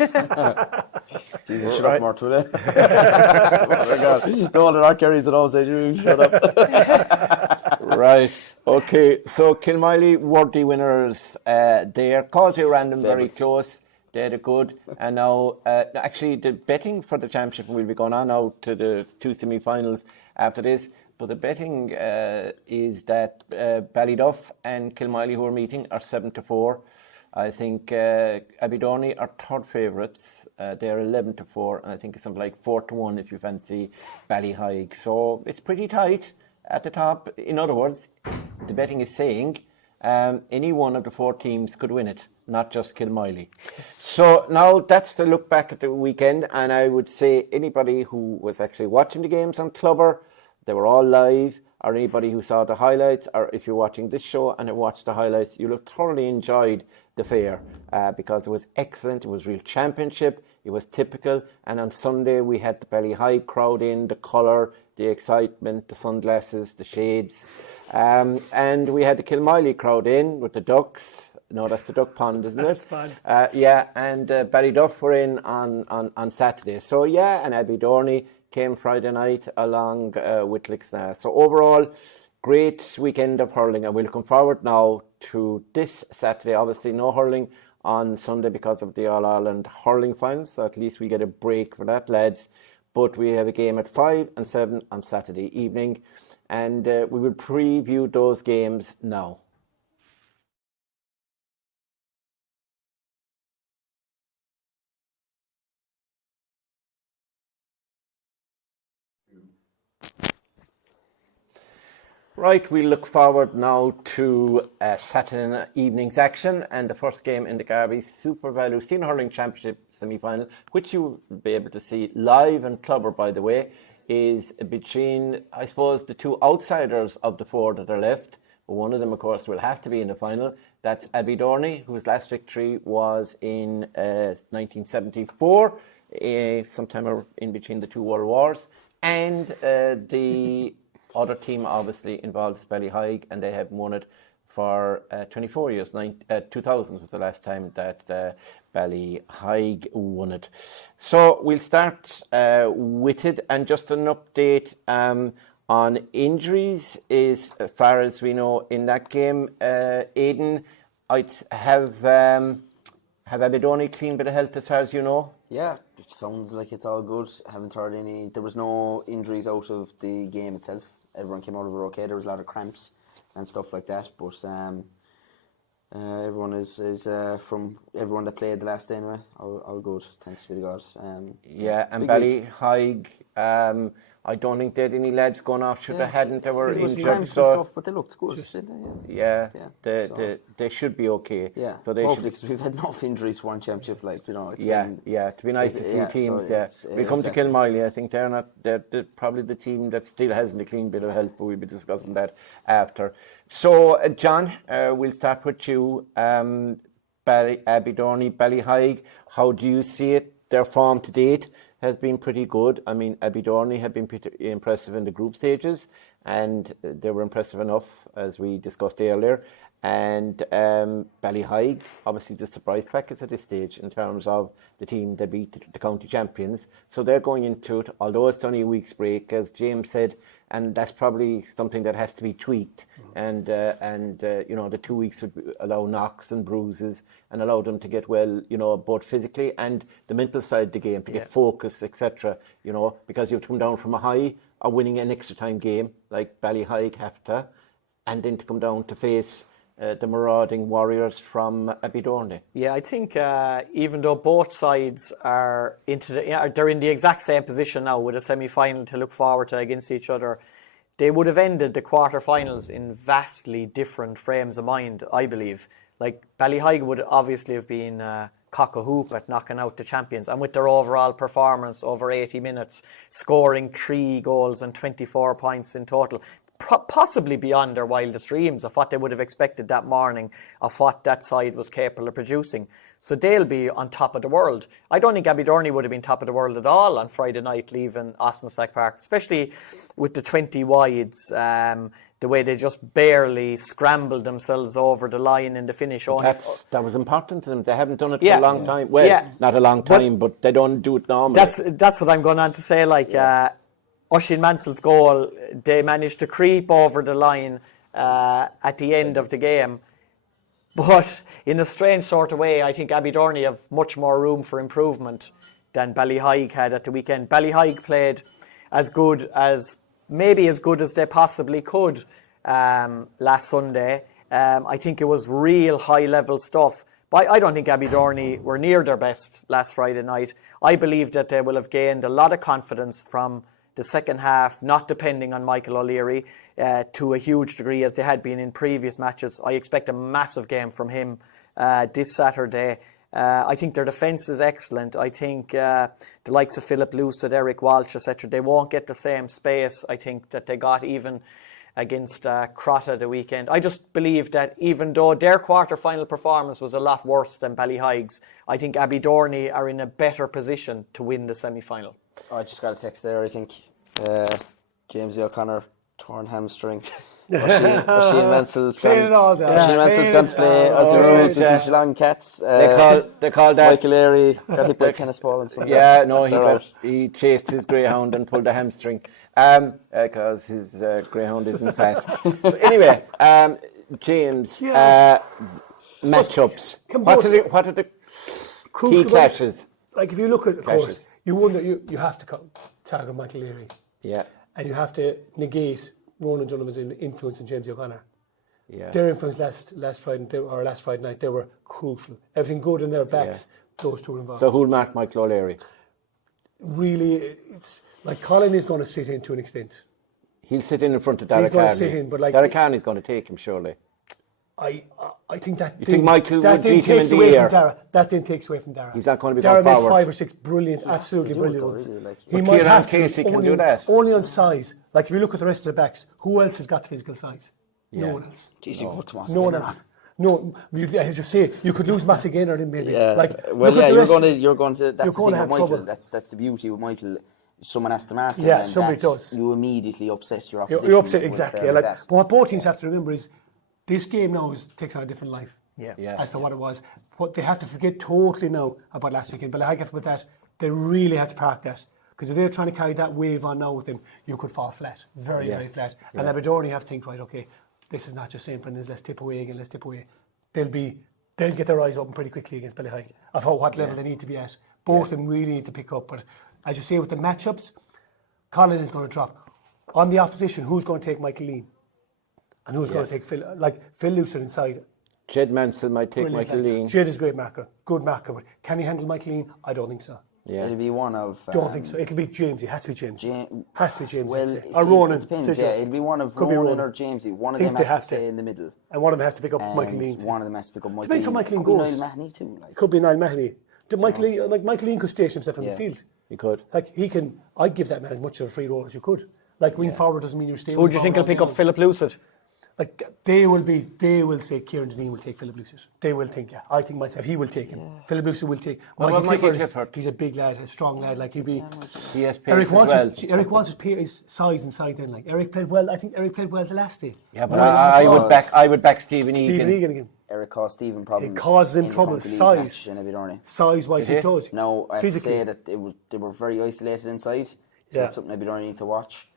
Jesus, shut up, Mort, will you? Oh, my God. No one in our Kerry's at all say, you shut up. Right. Okay. So, Kilmowley, worthy winners there. Causeway ran them very close. They had a good. And now, actually, the betting for the championship will be going on now to the 2 semi-finals after this. But the betting is that Ballyduff and Kilmowley, who are meeting, are 7-4. I think Abbeydorney are third favourites. They're 11-4, and I think it's something like 4-1 if you fancy Ballyheigue. So it's pretty tight at the top. In other words, the betting is saying any one of the 4 teams could win it, not just Kilmowley. So now that's the look back at the weekend, and I would say anybody who was actually watching the games on Clubber, they were all live, or anybody who saw the highlights, or if you're watching this show and watched the highlights, you'll have thoroughly enjoyed the fair because it was excellent. It was real championship. It was typical. And on Sunday, we had the Ballyheigue crowd in, the colour, the excitement, the sunglasses, the shades. And we had the Kilmowley crowd in with the ducks. No, that's the duck pond, isn't it? That's fun. And Ballyduff were in on Saturday. So, and Abbeydorney came Friday night along with Lixnaw. So overall, great weekend of hurling, and we're looking forward now to this Saturday. Obviously, no hurling on Sunday because of the All-Ireland hurling finals, so at least we get a break for that, lads. But we have a game at 5 and 7 on Saturday evening, and we will preview those games now. Right, we look forward now to Saturday evening's action, and the first game in the Garvey Super Value Senior Hurling Championship semi-final, which you'll be able to see live and Clubber, by the way, is between, I suppose, the two outsiders of the four that are left. But one of them, of course, will have to be in the final. That's Abbeydorney, whose last victory was in 1974, sometime in between the two world wars, and the other team obviously involved is Ballyheigue, and they have won it for 24 years. 2000 was the last time that Ballyheigue won it. So we'll start with it, and just an update on injuries is, as far as we know, in that game. Aidan, I'd have Abbeydorney clean bit of health as far as you know? Yeah, it sounds like it's all good. Haven't heard any. There was no injuries out of the game itself. Everyone came out of it okay. There was a lot of cramps and stuff like that, but everyone is from everyone that played the last day anyway, all good, thanks be to God. Yeah, and Ballyheigue, I don't think they had any lads going off. Should they hadn't, they were injured. Cramps and stuff, but they looked good. They should be okay. Yeah, so they hopefully, because we've had enough injuries for one championship, like, you know. It's been, to be nice to see teams. So we come to Kilmowley. I think they're probably the team that still hasn't a clean bit of health, but we'll be discussing that after. So, John, we'll start with you. Abbeydorney, Ballyheigue, how do you see it? Their form to date has been pretty good. I mean, Abbeydorney have been pretty impressive in the group stages, and they were impressive enough, as we discussed earlier. And Ballyheigue, obviously the surprise packets at this stage in terms of the team that beat the county champions. So they're going into it, although it's only a week's break, as James said, and that's probably something that has to be tweaked. And you know, the 2 weeks would allow knocks and bruises and allow them to get well, you know, both physically and the mental side of the game, to get focus, etc. You know, because you have to come down from a high or winning an extra time game like Ballyheigue have to, and then to come down to face the marauding warriors from Abbeydorney. Yeah, I think even though both sides are they're in the exact same position now with a semi-final to look forward to against each other, they would have ended the quarter-finals in vastly different frames of mind, I believe. Like, Ballyheigue would obviously have been cock a hoop at knocking out the champions, and with their overall performance over 80 minutes, scoring 3 goals and 24 points in total, possibly beyond their wildest dreams of what they would have expected that morning, of what that side was capable of producing. So they'll be on top of the world. I don't think Abbeydorney would have been top of the world at all on Friday night leaving Austin Stack Park, especially with the 20 wides, the way they just barely scrambled themselves over the line in the finish. That was important to them. They haven't done it for a long time. Well, not a long time, but they don't do it normally. That's what I'm going on to say. Like, Oisin Mansell's goal, they managed to creep over the line at the end of the game. But in a strange sort of way, I think Abbeydorney have much more room for improvement than Ballyheigue had at the weekend. Ballyheigue played as good as they possibly could last Sunday. I think it was real high-level stuff. But I don't think Abbeydorney were near their best last Friday night. I believe that they will have gained a lot of confidence from the second half, not depending on Michael O'Leary to a huge degree as they had been in previous matches. I expect a massive game from him this Saturday. I think their defence is excellent. I think the likes of Philip Lucid, Eric Walsh, etc., they won't get the same space, I think, that they got even against Crotta the weekend. I just believe that even though their quarter-final performance was a lot worse than Ballyheige's, I think Abbeydorney are in a better position to win the semi-final. I just got a text there, I think. James O'Connor, torn hamstring. Oisin Mansell's Playing it all down. Oisin Mansell's gone to play as the rules with the Geelong Cats. They call that. Michael Airy got hit by a tennis ball and something. Yeah, no, They're out. he chased his greyhound and pulled a hamstring because his greyhound isn't fast. But anyway, James, Yes. matchups. Come What on. are the key Crucial ones. clashes? Like if you look at the Clashes. course, you wonder you have to target Michael Leahy, Yeah, and you have to negate Ronan Donovan's influence and James O'Connor. yeah. Their influence last Friday night, they were crucial. Everything good in their backs, those two were involved. So who'll mark Michael O'Leary? Really, it's like Colin is going to sit in to an extent. He'll sit in front of Derek gonna Carney. sit in, but like- Derek Carney's going to take him, surely. I think that. You think Michael that would didn't beat him takes in the away air? from Dara. That didn't takes away from Dara. He's not going to be Dara going made forward. 5 or 6 brilliant, absolutely do it brilliant though, ones. really, like- He But might Kieran have to, Casey can only- do that. Only on size. Like if you look at the rest of the backs, who else has got physical size? Yeah. No one else. Jeez, you go to Moscow. No one else. No, as you say, you could lose Massey Gaynor then maybe. Yeah. Like, Well, look at yeah, the you're rest- going to. That's you're the going thing to with have Michael. trouble. That's the beauty with Michael. Someone has to mark him. Yeah, and somebody that's- does. You immediately upset your opposition. You're upset with exactly. like Like, that. but what both teams have to remember is this game now takes on a different life. Yeah. As to what it was. What they have to forget totally now about last weekend. But like with that, they really had to park that. Because if they're trying to carry that wave on now with them, you could fall flat. Very, very flat. And Abbeydorney have to think, right, okay, this is not just St. Brendan's, let's tip away again, let's tip away. They'll get their eyes open pretty quickly against Ballyheigue of what level they need to be at. Both of them really need to pick up. But as you say, with the matchups, Colin is going to drop. On the opposition, who's going to take Michael Lean? And who's going to take Phil? Like Phil Lucid inside. Jed Mansell might take Brilliant Michael lad. Lean. Jed is a great marker, good marker. But can he handle Michael Lean? I don't think so. Yeah. It'll be one of. Don't think so. It'll be James. It has to be James. has to be James. Well, I'd say. see, Or Ronan. It depends. Says Yeah, it. it'll be one of Could be Ronan Ronan. or Jamesy. One of Think them they has have to stay to. in the middle. And one of them has to pick up And Michael Lean. one of them has to pick up Michael Depends Lean. how Michael Lean Could be goes. Niall Mahoney too. Like. Could be Niall Mahoney. Michael Lean could station himself in Yeah. the field. He could. Like he can. I'd give that man as much of a free role as you could. Like wing forward doesn't mean you're staying. Who do you think will pick up Philip Lucid? Like they will say Kieran Deneen will take Philip Lucid. They will think, I think myself he will take him. Philip Lucid will take. What about Michael Clifford, Clifford? he's a big lad, a strong lad. Like he'd be. He has pace Eric as wants well. Eric wants his size inside. Then like Eric played well. I think Eric played well the last day. Yeah, but I would back Stephen Egan. Stephen Egan again. Eric caused Stephen problems. It causes him in the trouble. county league Size. match in Abbeydorney. Size wise, he does. No, I have to physically. say that they were very isolated inside. So that's something Abbeydorney need to watch.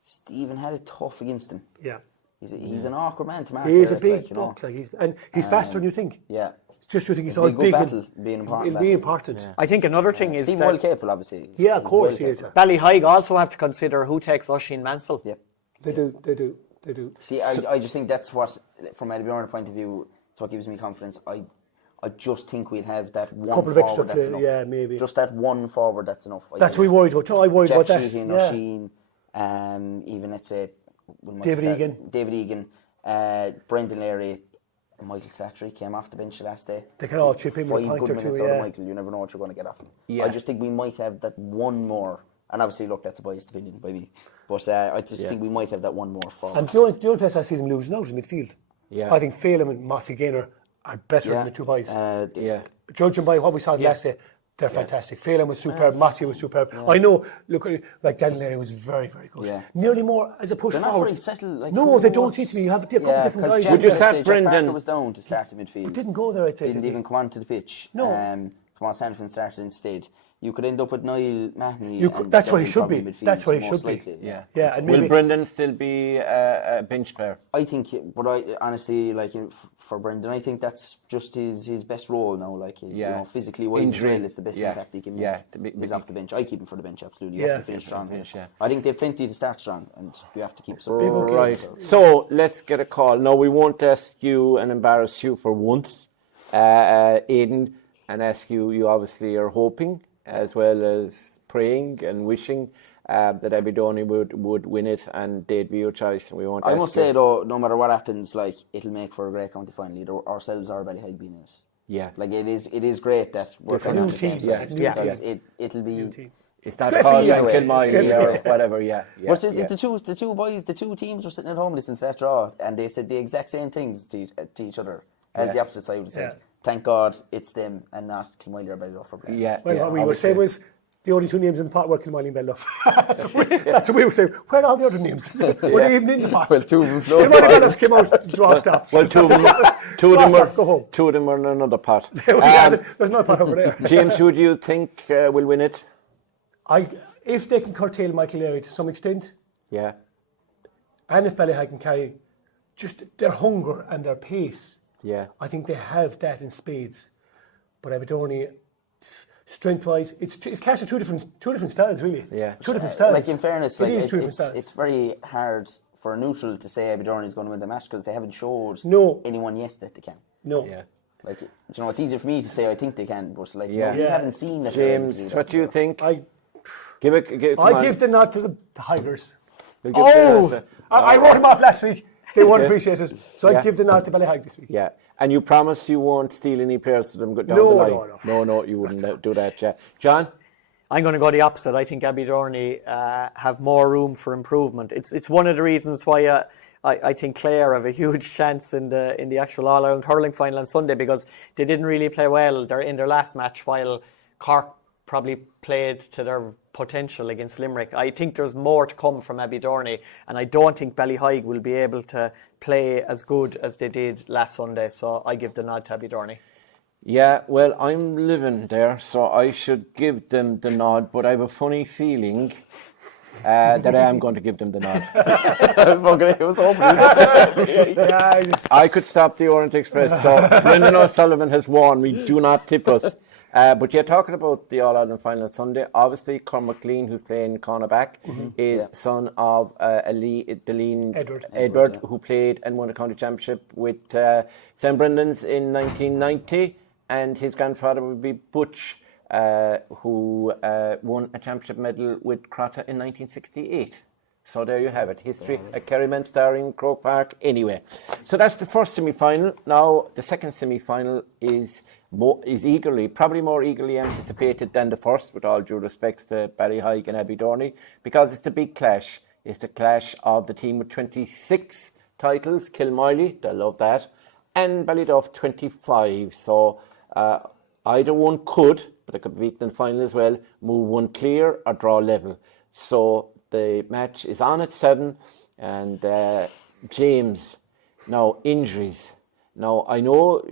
Stephen had it tough against him. Yeah. He's an awkward man to mark. He is Eric, a big like, you know. buck. Like he's faster than you think. Yeah. It's just you think he's It'll all be a good big. battle, being important It'll be battle. important. I think another thing is Stephen that well capable, obviously. Yeah, of He's course well he is. capable. Ballyheigue also have to consider who takes Oisin Mansell. Yep. They do. See, I just think that's what, from Abbeydorney point of view, it's what gives me confidence. I just think we'll have that one Couple of forward extra that's flair, enough. yeah, maybe. Just that one forward that's enough. That's what we worried about. I worried Jack about that. Sheehan, Yeah. Oisin, even let's say David Egan, Brendan Leary, and Michael Slattery came off the bench the last day. They can all chip in with a 5 point good or two, minutes out yeah. of Michael. You never know what you're going to get off him. Yeah. I just think we might have that one more. And obviously, look, that's a biased opinion by me. But I just think we might have that one more forward. And the only place I see them losing out is midfield. Yeah. I think Phelan and Mossy Gaynor are better than the two boys. Yeah. Judging by what we saw last day, they're fantastic. Phelan was superb, Mossy was superb. I know, look, like Daniel Leary was very, very good. Yeah. Nearly more as a push They're not forward. very settled. Like, No, who they don't was- seem to be. You have a couple of different guys. Would you Jack- start Jack Brendan? Parker was down to start the midfield. Didn't go there, I'd say. Didn't even come onto the pitch. No. Thomas Hanifin started instead. You could end up with Niall Mahoney. That's where he should be. That's where he should be. Yeah. Yeah, and Will maybe Brendan still be a bench player? I think, but I honestly, like, for Brendan, I think that's just his best role now. Like, you know, physically wise as well, is the best impact he can make. Yeah. He's off the bench. I keep him for the bench, absolutely. You Yeah. have to finish strong. Yeah. I think they've plenty to start strong, and you have to keep some. Right. So let's get a call. No, we won't ask you and embarrass you for once, Aidan, and ask you. You obviously are hoping, as well as praying and wishing, that Abbeydorney would win it, and they'd be your choice. And we won't. I ask must you. say though, no matter what happens, like, it'll make for a great county final, either ourselves or Ballyheigue being in it. Yeah. Like, it is great that we're kind of on the same side. Yeah. Because it'll be. It's not great called for you. like Kilmowley or whatever. Yeah. But the two boys, the two teams were sitting at home listening to that draw, and they said the exact same things to each other as the opposite side would have said. Yeah. Thank God it's them and not Kilmowley or Ballyduff. Yeah. Well, yeah, what we were obviously. saying was the only two names in the pot were Kilmowley and Ballyduff. That's what we were saying. Where are all the other names? Were they even in the pot? Well, two of them floated. Kilmowley and Ballyduff came out, draw stop. Well, two of them Go home. two of them are in another pot. There's no pot over there. James, who do you think will win it? If they can curtail Michael Leahy to some extent, Yeah. and if Ballyheigue can carry just their hunger and their pace, Yeah. I think they have that in spades. But Abbeydorney, strength-wise, it's clash of two different styles, really. Yeah. Two different styles. Like, in fairness, like, it is two different styles. it's very hard for a neutral to say Abbeydorney is going to win the match because they haven't showed anyone yet that they can. No. Yeah. Like, you know, it's easier for me to say I think they can, but like, Yeah. we haven't seen that. they're able to James, do what that, do you so. think? I Give give the nod to the Higers. We'll give the nod to- I wrote them off last week. They won't Yes. appreciate it. So Yeah. I give the nod to Ballyheigue this week. Yeah, and you promise you won't steal any players to them go down No, the line. no. You wouldn't do that. Yeah, John. I'm going to go the opposite. I think Abbeydorney have more room for improvement. It's one of the reasons why I think Clare have a huge chance in the actual All Ireland hurling final on Sunday, because they didn't really play well in their last match, while Cork probably played to their potential against Limerick. I think there's more to come from Abbeydorney, and I don't think Ballyheigue will be able to play as good as they did last Sunday. So I give the nod to Abbeydorney. Yeah, well, I'm living there, so I should give them the nod, but I have a funny feeling that I am going to give them the nod. I could stop the Orient Express, so Brendan O'Sullivan has warned me, do not tip us. But you're talking about the All-Ireland final Sunday. Obviously, Cormac Lean, who's playing cornerback, is son of Edward, who played and won a county championship with St. Brendan's in 1990, and his grandfather would be Butch, who won a championship medal with Crotta in 1968. So there you have it. History at Kerry starring Croke Park. Anyway, so that's the first semi-final. Now the second semi-final is probably more eagerly anticipated than the first, with all due respects to Ballyheigue and Abbeydorney, because it's the big clash. It's the clash of the team with 26 titles, Kilmowley, they love that, and Ballyduff 25. So either one could, but they could be beaten in the final as well, move one clear or draw level. So the match is on at 7, and James, now injuries. Now I know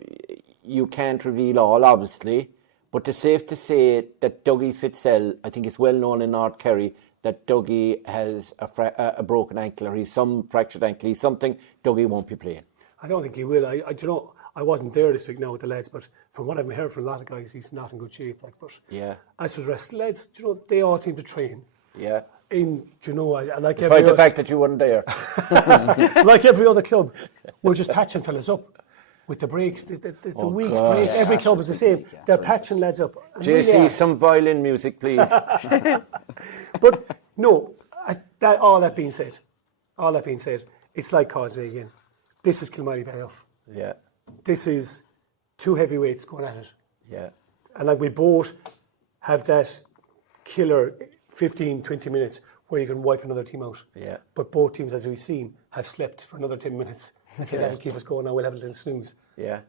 you can't reveal all, obviously, but it's safe to say that Dougie Fitzell, I think it's well known in North Kerry that Dougie has a broken ankle, or he's some fractured ankle, he's something. Dougie won't be playing. I don't think he will. I wasn't there this week now with the lads, but from what I've heard from a lot of guys, he's not in good shape. But as for the rest of the lads, they all seem to train. Yeah. Like despite the fact that you weren't there. Like every other club, we're just patching fellas up with the breaks. The week's break, every club is the same. They're patching lads up. JC, some violin music, please. But no, all that being said, it's like Causeway again. This is Kilmowley Ballyduff. Yeah. This is two heavyweights going at it. Yeah. And like we both have that killer 15, 20 minutes where you can wipe another team out. Yeah. But both teams, as we've seen, have slept for another 10 minutes. So that'll keep us going. Now we'll have a little snooze. Yeah.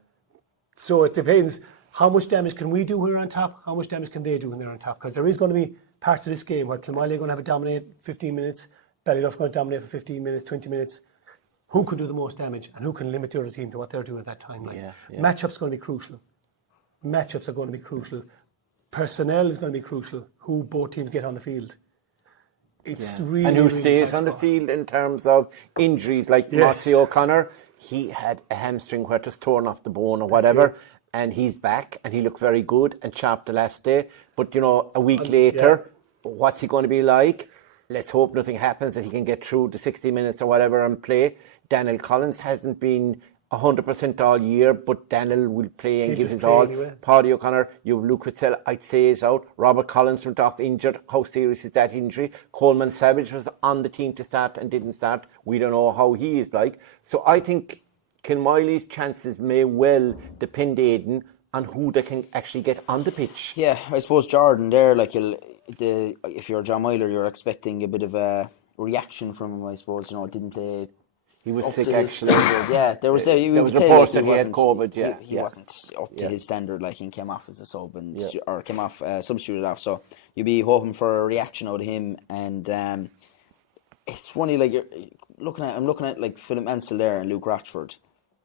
So it depends how much damage can we do when we're on top, how much damage can they do when they're on top. Because there is going to be parts of this game where Kilmowley are going to have a dominate 15 minutes, Ballyduff going to dominate for 15 minutes, 20 minutes. Who can do the most damage and who can limit the other team to what they're doing at that time? Matchups going to be crucial. Matchups are going to be crucial. Personnel is going to be crucial. Who both teams get on the field. It's really, and who really stays on the field in terms of injuries, like Mossy O'Connor. He had a hamstring where it was torn off the bone or whatever, and he's back and he looked very good and sharp the last day. But a week later, what's he going to be like? Let's hope nothing happens, that he can get through the 60 minutes or whatever and play. Daniel Collins hasn't been 100% all year, but Daniel will play and give his all. Anyway. Paddy O'Connor, you have Luke Whitzel, I'd say, is out. Robert Collins went off injured. How serious is that injury? Coleman Savage was on the team to start and didn't start. We don't know how he is like. So I think Kilmowley's chances may well depend, Aidan, on who they can actually get on the pitch. Yeah, I suppose Jordan there, if you're John Myler, you're expecting a bit of a reaction from him, I suppose. Didn't play He was up sick to his actually. standard. Yeah, there was reports that he had COVID. Yeah, he wasn't up to his standard. Like, he came off as a sub or came off substituted off. So you'd be hoping for a reaction out of him. And it's funny, like, I'm looking at like Philip Ansell there and Luke Rochford,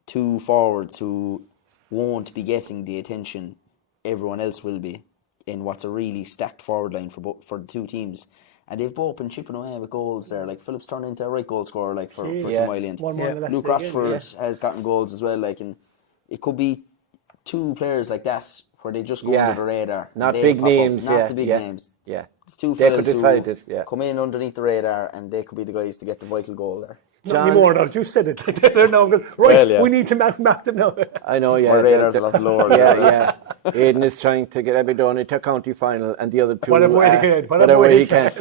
two forwards who won't be getting the attention everyone else will be in what's a really stacked forward line for the two teams. And they've both been chipping away with goals there. Like, Phillips turned into a right goal scorer, like, for Kilmowley. One more in the last Luke game, Rochford has gotten goals as well. Like, and it could be two players like that where they just go under the radar. Not big names. Not the big names. Yeah. It's two They fellas could decide it, who come in underneath the radar, and they could be the guys to get the vital goal there. Not anymore, no. You said it. They're now going, right, we need to map them now. I know, yeah. Our radar's a lot lower. Yeah. Aidan is trying to get Abbeydorney to a county final, and the other two... Whatever way he can. Whatever way he can.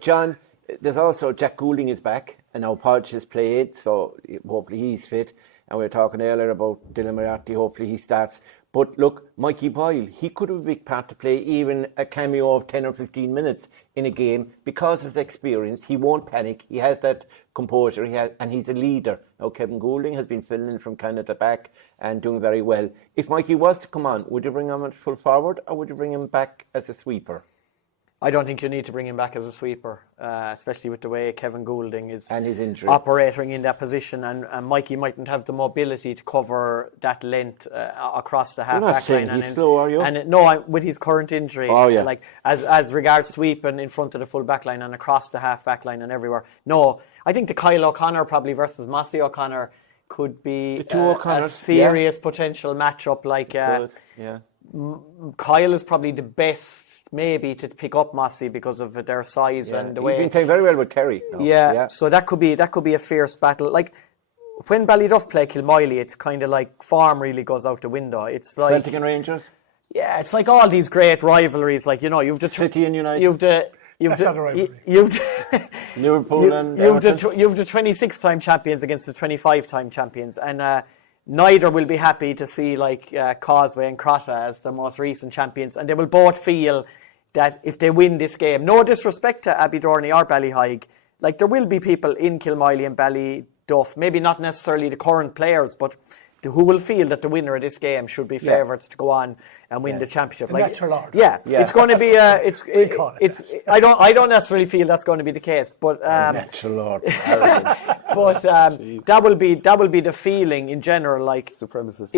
John, there's also Jack Goulding is back, and now Podge has played, so hopefully he's fit. And we were talking earlier about Dylan Moriarty, hopefully he starts. But look, Mikey Boyle, he could have a big part to play, even a cameo of 10 or 15 minutes in a game because of his experience. He won't panic. He has that composure, and he's a leader. Now, Kevin Goulding has been filling in from kind of the back and doing very well. If Mikey was to come on, would you bring him at full forward, or would you bring him back as a sweeper? I don't think you need to bring him back as a sweeper, especially with the way Kevin Goulding is and his injury operating in that position, and Mikey mightn't have the mobility to cover that length across the half back line. He's slow, are you? No, with his current injury, like as regards sweeping in front of the full back line and across the half back line and everywhere. No, I think the Kyle O'Connor probably versus Mossy O'Connor could be a serious potential matchup. Like Kyle is probably the best, maybe, to pick up Mossy because of their size and the way he's been playing very well with Kerry. So that could be a fierce battle. Like when Ballyduff play Kilmowley, it's kind of like form really goes out the window. It's like Celtic and Rangers. Yeah, it's like all these great rivalries. Like, you know, you've the City and United. That's not a rivalry. Liverpool and you've the 26-time champions against the 25-time champions, and neither will be happy to see like Causeway and Crotta as the most recent champions, and they will both feel that if they win this game, no disrespect to Abbeydorney or Ballyheigue, like there will be people in Kilmowley and Ballyduff, maybe not necessarily the current players, but who will feel that the winner of this game should be favourites to go on and win the championship. The natural order. It's going to be I don't necessarily feel that's going to be the case, but natural order. But that will be the feeling in general, like supremacists.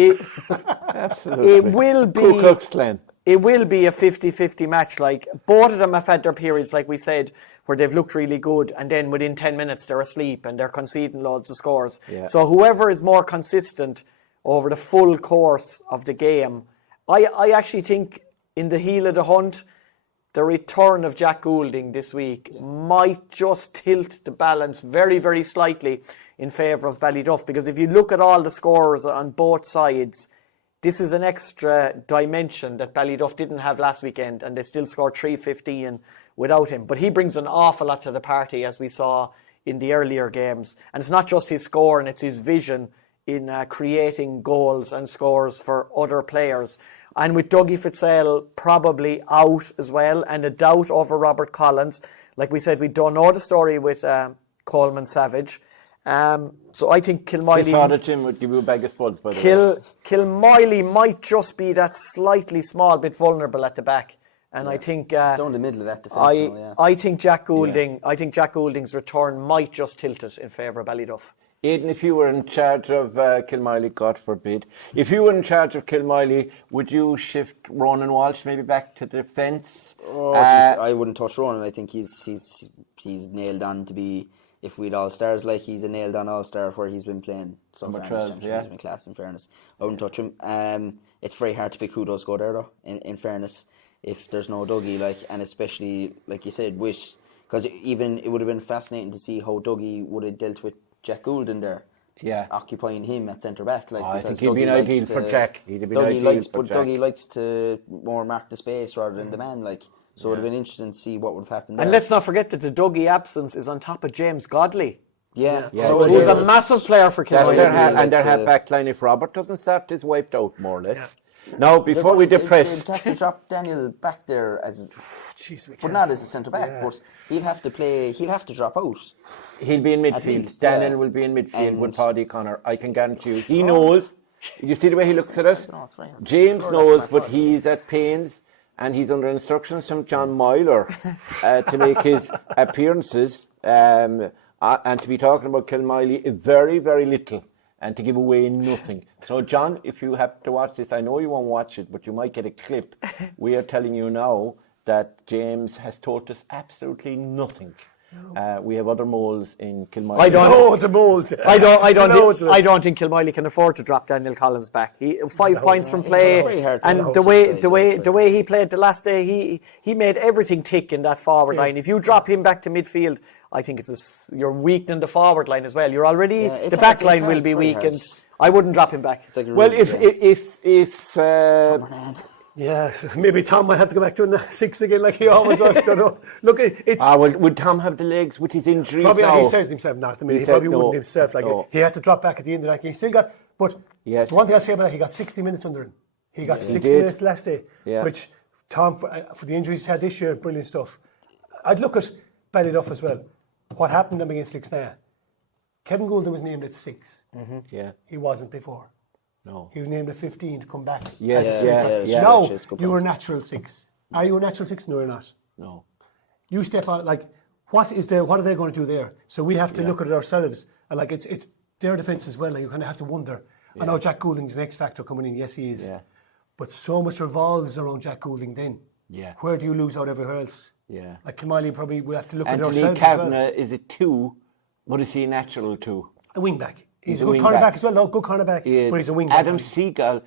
Absolutely. It will be Ku Klux Klan. It will be a 50-50 match. Like, both of them have had their periods, like we said, where they've looked really good, and then within 10 minutes they're asleep and they're conceding loads of scores. So whoever is more consistent over the full course of the game, I actually think in the heel of the hunt, the return of Jack Goulding this week might just tilt the balance very, very slightly in favour of Ballyduff, because if you look at all the scores on both sides, this is an extra dimension that Ballyduff didn't have last weekend, and they still scored 315 without him. But he brings an awful lot to the party, as we saw in the earlier games. And it's not just his score, and it's his vision in creating goals and scores for other players. And with Dougie Fitzgerald probably out as well, and a doubt over Robert Collins. Like we said, we don't know the story with Coleman Savage. So I think Kilmowley... His father Jim would give you a bag of spuds, by the way. Kilmowley might just be that slightly small bit vulnerable at the back. And I think... down the middle of that defence. I think Jack Goulding... I think Jack Goulding's return might just tilt it in favour of Ballyduff. Aidan, if you were in charge of Kilmowley, God forbid, if you were in charge of Kilmowley, would you shift Ronan Walsh maybe back to defence? I wouldn't touch Ronan. I think he's nailed on to be... If we'd all-stars, like, he's a nailed-on all-star where he's been playing. Number 12, He's been class, in fairness. I wouldn't touch him. It's very hard to pick who does go there, though, in fairness, if there's no Dougie, like, and especially, like you said, because even it would have been fascinating to see how Dougie would have dealt with Jack Goulding there. Occupying him at centre-back. Like, I think he'd be ideal for Jack. Dougie likes to more mark the space rather than the man, like... So it would have been interesting to see what would have happened there. And let's not forget that the Dougie absence is on top of James Godley. So who's a massive player for Kilmowley. And their half-back line, if Robert doesn't start, is wiped out, more or less. Now, before we depress, They'd have to drop Daniel back there but not as a centre back. But he'll have to play. He'll have to drop out. he'll be in midfield. least, Daniel will be in midfield And- with Paddy Connor. I can guarantee you. He knows. You see the way he looks at us? No, it's fine. James Sure, knows, that's but fine. he's at pains and he's under instructions from John Myler to make his appearances and to be talking about Kilmowley very, very little and to give away nothing. So, John, if you have to watch this, I know you won't watch it, but you might get a clip. We are telling you now that James has told us absolutely nothing. We have other moles in Kilmowley. I don't No, it's a moles. I No, it's a- don't think Kilmowley can afford to drop Daniel Collins back. 5 points from It's play, very hard to and know the to way say, the way he played the last day, he made everything tick in that forward line. If you drop him back to midfield, I think you're weakening the forward line as well. You're already it's the hard, back line it's will hard, be it's very weakened. hard. I wouldn't drop him back. It's like a Well, really, if Yeah, maybe Tom might have to go back to a 6 again like he always was. Don't know. Look, it's would Tom have the legs with his injuries probably now? he says himself not. I mean, He he said probably no, wouldn't himself. Like no. he had to drop back at the end of that game. He still got, but Yeah. the one thing I say about that, he got 60 minutes under him. He got 60 did. minutes last day, Yeah. which Tom for the injuries he's had this year, brilliant stuff. I'd look at Ballyduff as well. What happened to him against Lixnaw? Kevin Goulden was named at 6. Yeah, He wasn't before. no. He was named at 15 to come back. Yes, yeah. Now Which is good you're a point. natural 6. Are you a natural 6? No, you're not. No. You step out, like, what is there? What are they going to do there? So we have to look at it ourselves. And like, it's their defence as well. Like, you kind of have to wonder. I know Jack Goulding's an X factor coming in. Yes, he is. Yeah. But so much revolves around Jack Goulding then. Yeah. Where do you lose out everywhere else? Yeah. Like Kilmowley, probably we have to look at Anthony ourselves as well. Kavanagh is a 2. What is he natural to? A wing back. He's a a good wing cornerback back. as well. No, good cornerback. He is. But he's a wing back. Adam Seagal.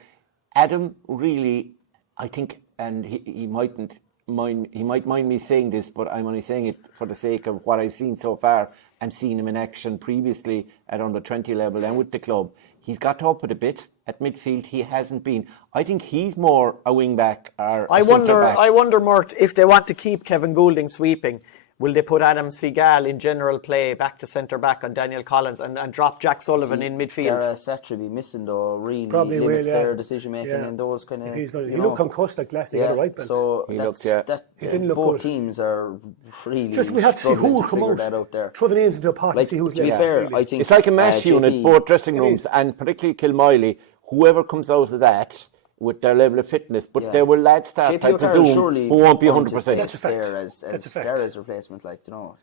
Adam really, I think, and he mightn't mind. He might mind me saying this, but I'm only saying it for the sake of what I've seen so far and seen him in action previously at under 20 level and with the club. He's got to up it a bit at midfield. He hasn't been. I think he's more a wing back or a centre back. I wonder, Mort, if they want to keep Kevin Goulding sweeping, will they put Adam Seagal in general play back to centre back on Daniel Collins and drop Jack Sullivan in midfield? Dara Satcher be missing though, really Probably limits will, yeah. their decision making Yeah. in those kind of. If he's going, you he know. looked concussed like last year. He got a right belt. So He that's, looked, yeah. He didn't look both good. teams are really Just we have to see who struggling will to come figure out. that out there. Throw the names into a pot Like, and see who's to be left. fair, really. I think It's like a mash unit, JP both dressing rooms, is. and particularly Kilmowley, whoever comes out of that with their level of fitness. But Yeah. there will lads start, JP I O'Carroll presume, surely who won't be won't 100%. just That's a fact. there as That's a fact. Dara's replacement, like, you know.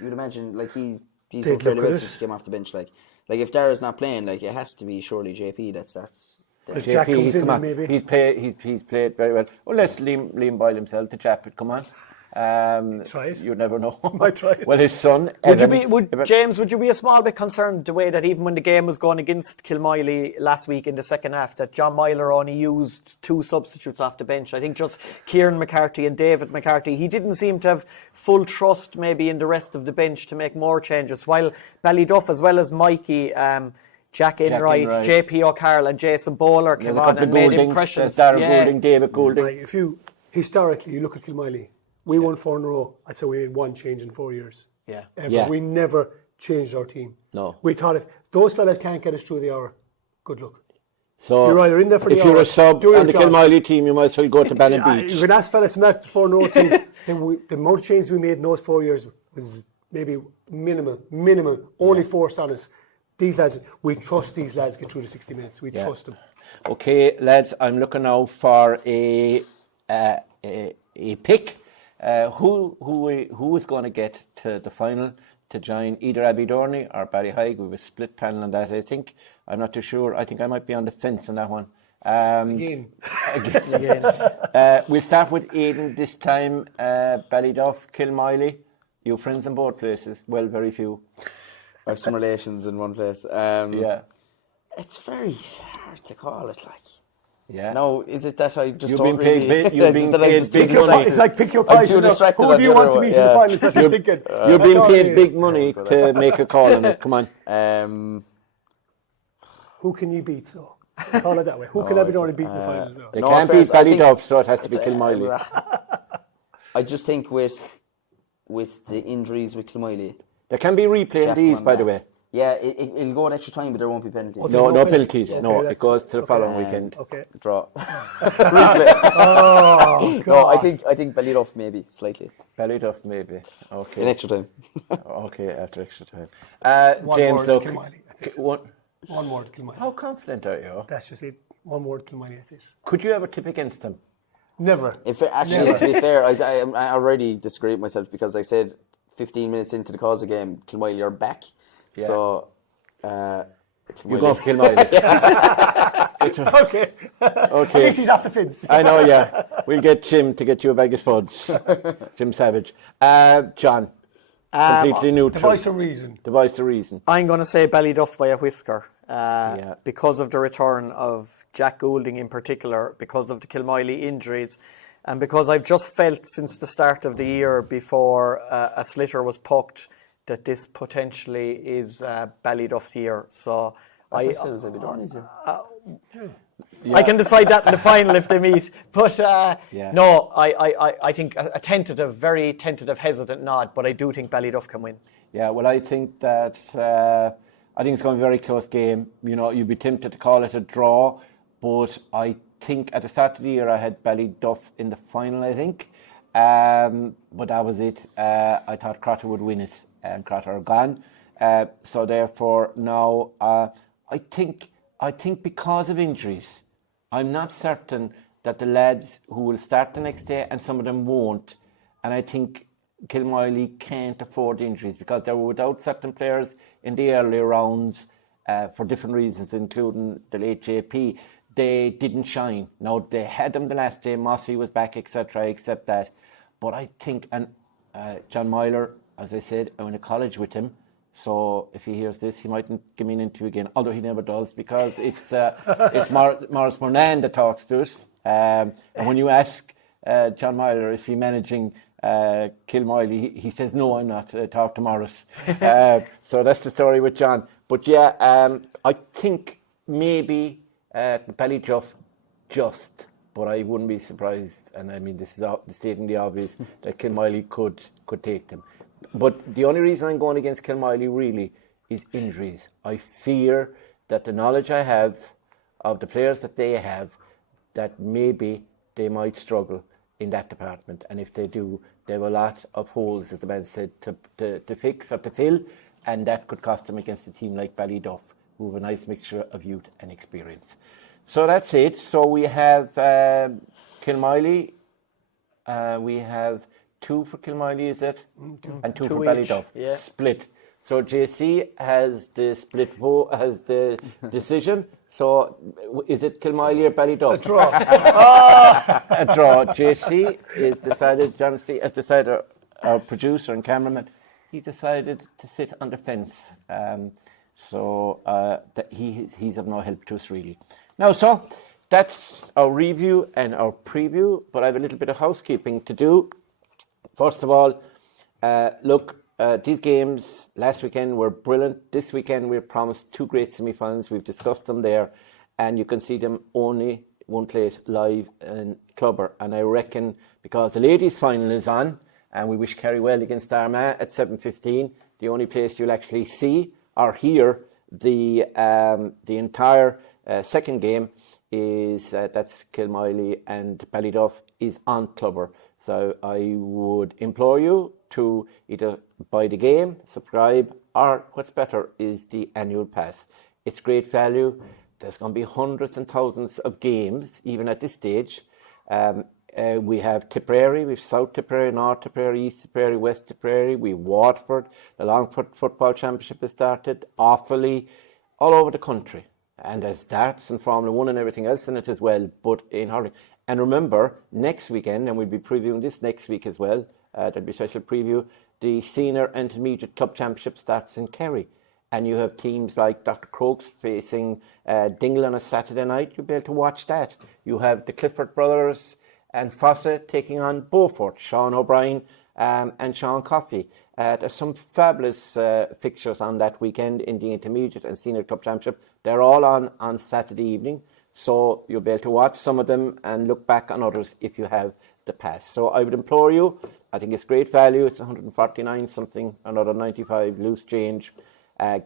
You'd imagine, like, he's They'd done fairly look well at since it. he came off the bench. Like if Dara's not playing, like, it has to be surely JP that starts. there. If Jack comes he's in, come then on. maybe. He's played very well. Unless Liam Boyle himself, the chap, would come on. Try it. You never know. Might try it. Well, his son, James, would you be a small bit concerned the way that even when the game was going against Kilmowley last week in the second half, that John Myler only used 2 substitutes off the bench? I think just Kieran McCarthy and David McCarthy. He didn't seem to have full trust maybe in the rest of the bench to make more changes, while Ballyduff, as well as Mikey, Jack Enright, Enright. JP O'Carroll and Jason Bowler came on and made impressions. Darren Goulding, David Goulding. Like, if you historically you look at Kilmowley, we won 4 in a row. I'd say we made 1 change in 4 years. Yeah. Ever. Yeah. We never changed our team. No. We thought if those fellas can't get us through the hour, good luck. So You're either in there for the if you're hour, a sub do your on the job. Kilmowley team, you might as well go to Bannon You Beach. can ask fellas from that 4 in a row team. Then the amount of changes we made in those 4 years was maybe minimal, only forced on us. These lads, we trust these lads get through the 60 minutes. We trust them. Okay, lads, I'm looking now for a pick. Who is going to get to the final to join either Abbeydorney or Ballyheigue? We have a split panel on that, I think. I'm not too sure. I think I might be on the fence on that one. Again. We'll start with Aidan this time. Ballyduff, Kilmowley. You friends in both places? Well, very few. I have some relations in one place. Yeah. It's very hard to call it, like. Yeah. No, is it that I just You're don't being really... paid- you're is it being that I paid just big don't money. It's like pick your I'm prize. too distracted Who on do the you other want to way, meet in the yeah. final? That's what you're thinking. You're That's being all paid it big is. money to make a call on it. Come on. Who can you beat, so? Call it that way. Who can Abbeydorney beat in the final? So? They No can't beat offense, I think- Ballyduff, so it has to be Kilmowley. I just think with the injuries with Kilmowley, There can be replay in Jack these, won by the that. way. Yeah, it'll go at extra time, but there won't be penalties. No penalties. Okay, No, it that's- goes to the following weekend. Okay. Draw. Oh, No, I God. think Ballyduff maybe slightly Ballyduff maybe. in Okay. extra time. Okay, after extra time. One James, word, look. Kilmowley. That's it. One, One word, Kilmowley. how confident are you? That's just it. One word, Kilmowley. That's it. Could you ever tip against them? Never. Actually, to be fair, I already disagree with myself because I said 15 minutes into the Causeway game, Kilmowley are back. Yeah. So, You go for Kilmowley. Okay. At Okay. least he's off the fence. I know, yeah. We'll get Jim to get you a bag of spuds. Jim Savage. John, completely neutral. The voice of reason. The voice of reason. I'm going to say Ballyduff by a whisker. Yeah. Because of the return of Jack Goulding in particular, because of the Kilmowley injuries, and because I've just felt since the start of the year before a slitter was pucked that this potentially is Ballyduff's year. So I said it was Abbeydorney's year. I can decide that in the final if they meet. But Yeah. no, I think a tentative, very tentative, hesitant nod, but I do think Ballyduff can win. Yeah, well, I think that I think it's going to be a very close game. You know, you'd be tempted to call it a draw, but I think at the start of the year I had Ballyduff in the final, I think. But that was it. I thought Crotta would win it, and Crotta are gone. So therefore now I think because of injuries, I'm not certain that the lads who will start the next day and some of them won't. And I think Kilmowley can't afford injuries because they were without certain players in the early rounds for different reasons, including the late JP. They didn't shine. Now, they had them the last day. Mossy was back, etc., except that. But I think, and John Myler, as I said, I went to college with him. So if he hears this, he mightn't give me an interview again, although he never does, because it's Maurice Mournan that talks to us. And when you ask John Myler, is he managing Kilmowley, he says, no, I'm not. Talk to Maurice. So that's the story with John. But yeah, I think maybe Ballyduff just, but I wouldn't be surprised, and I mean this is stating the obvious, that Kilmowley could take them. But the only reason I'm going against Kilmowley really is injuries. I fear that the knowledge I have of the players that they have, that maybe they might struggle in that department, and if they do, they have a lot of holes, as the man said, to fix or to fill, and that could cost them against a team like Ballyduff, who have a nice mixture of youth and experience. So that's it. So we have Kilmowley. We have 2 for Kilmowley, is it? And 2 for each, Ballyduff. yeah. Split. So JC has the split vote, has the decision. So is it Kilmowley or Ballyduff? A draw. A draw. JC is decided, John C has decided, our producer and cameraman, he's decided to sit on the fence. So that he's of no help to us really. Now, so that's our review and our preview, but I have a little bit of housekeeping to do. First of all, look, these games last weekend were brilliant. This weekend we're promised 2 great semi-finals. We've discussed them there, and you can see them only one place live in Clubber. And I reckon because the ladies' final is on, and we wish Kerry well against Armagh at 7:15, the only place you'll actually see or hear the entire second game is that's Kilmowley and Ballyduff is on Clubber. So I would implore you to either buy the game, subscribe, or what's better is the annual pass. It's great value. There's going to be hundreds and thousands of games, even at this stage. We have Tipperary, we have South Tipperary, North Tipperary, East Tipperary, West Tipperary, we have Waterford, the Longford Football Championship has started, Offaly, all over the country. And there's darts and Formula 1 and everything else in it as well, but in Hurling. And remember, next weekend, and we'll be previewing this next week as well, there'll be a special preview, the Senior Intermediate Club Championship starts in Kerry. And you have teams like Dr. Crokes facing Dingle on a Saturday night. You'll be able to watch that. You have the Clifford brothers and Fossa taking on Beaufort, Sean O'Brien and Sean Coffey. There's some fabulous fixtures on that weekend in the Intermediate and Senior Club Championship. They're all on Saturday evening, so you'll be able to watch some of them and look back on others if you have the pass. So I would implore you, I think it's great value. It's 149 something, another 95 loose change.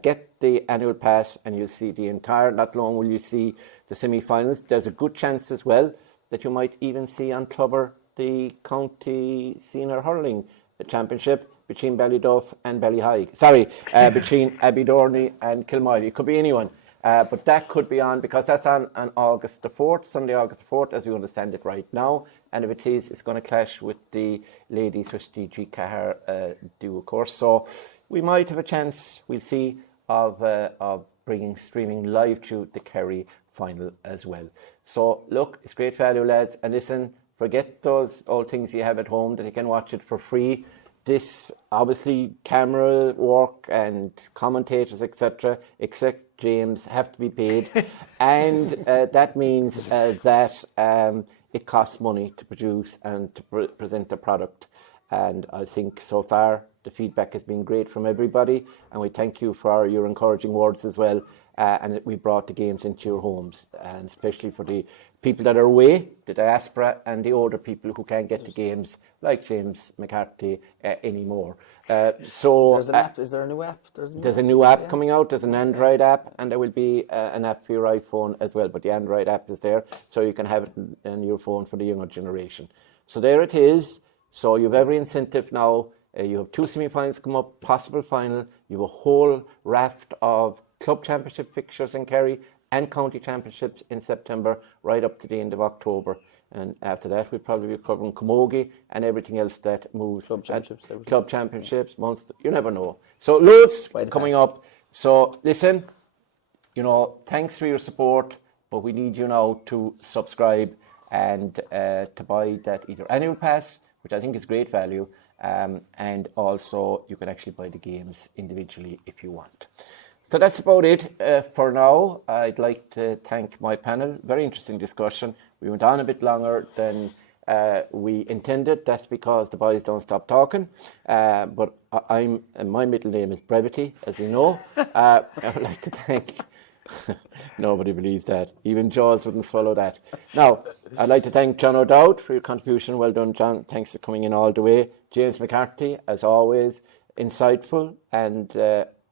Get the annual pass and you'll see the entire, not long will you see the semi-finals. There's a good chance as well that you might even see on Clubber the county senior hurling championship between Ballyduff and Ballyheigue. Sorry, between Abbeydorney and Kilmowley. It could be anyone. But that could be on, because that's on August the 4th, Sunday, August the 4th, as we understand it right now. And if it is, it's going to clash with the ladies' Prestige Cahar due course. So we might have a chance, we'll see, of bringing streaming live to the Kerry final as well. So look, it's great value, lads. And listen, forget those old things you have at home that you can watch it for free. This, obviously, camera work and commentators, etc., except James, have to be paid. And that means that it costs money to produce and to present the product. And I think so far the feedback has been great from everybody. And we thank you for your encouraging words as well. And we brought the games into your homes, and especially for the people that are away, the diaspora, and the older people who can't get to games like James McCarthy anymore. So there's an app. Is there a new app? There's a new app coming out. There's an Android app, and there will be an app for your iPhone as well. But the Android app is there, so you can have it on your phone for the younger generation. So there it is. So you have every incentive now. You have 2 semi-finals come up, possible final. You have a whole raft of club championship fixtures in Kerry and county championships in September, right up to the end of October. And after that, we'll probably be covering Camogie and everything else that moves. Club championships, Munster, you never know. So loads coming up. So listen, thanks for your support, but we need you now to subscribe and to buy that either annual pass, which I think is great value, and also you can actually buy the games individually if you want. So that's about it for now. I'd like to thank my panel. Very interesting discussion. We went on a bit longer than we intended. That's because the boys don't stop talking. But my middle name is Brevity, as you know. I would like to thank... Nobody believes that. Even Jaws wouldn't swallow that. Now, I'd like to thank John O'Dowd for your contribution. Well done, John. Thanks for coming in all the way. James McCarthy, as always, insightful and...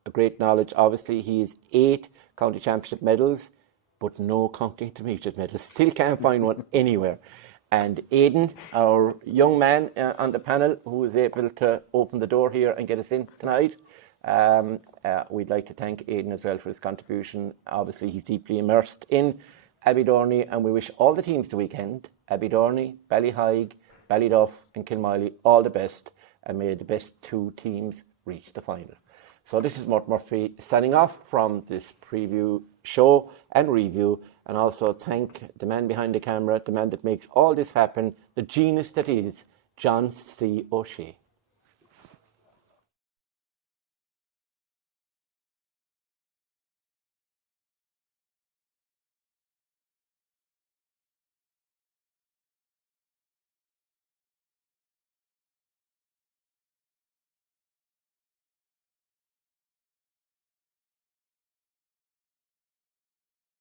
a great knowledge. Obviously, he has 8 county championship medals, but no county intermediate medals. Still can't find one anywhere. And Aidan, our young man on the panel, who was able to open the door here and get us in tonight, we'd like to thank Aidan as well for his contribution. Obviously, he's deeply immersed in Abbeydorney, and we wish all the teams the weekend, Abbeydorney, Ballyheigue, Ballyduff and Kilmowley, all the best, and may the best 2 teams reach the final. So this is Mort Murphy signing off from this preview show and review, and also thank the man behind the camera, the man that makes all this happen, the genius that is John C. O'Shea.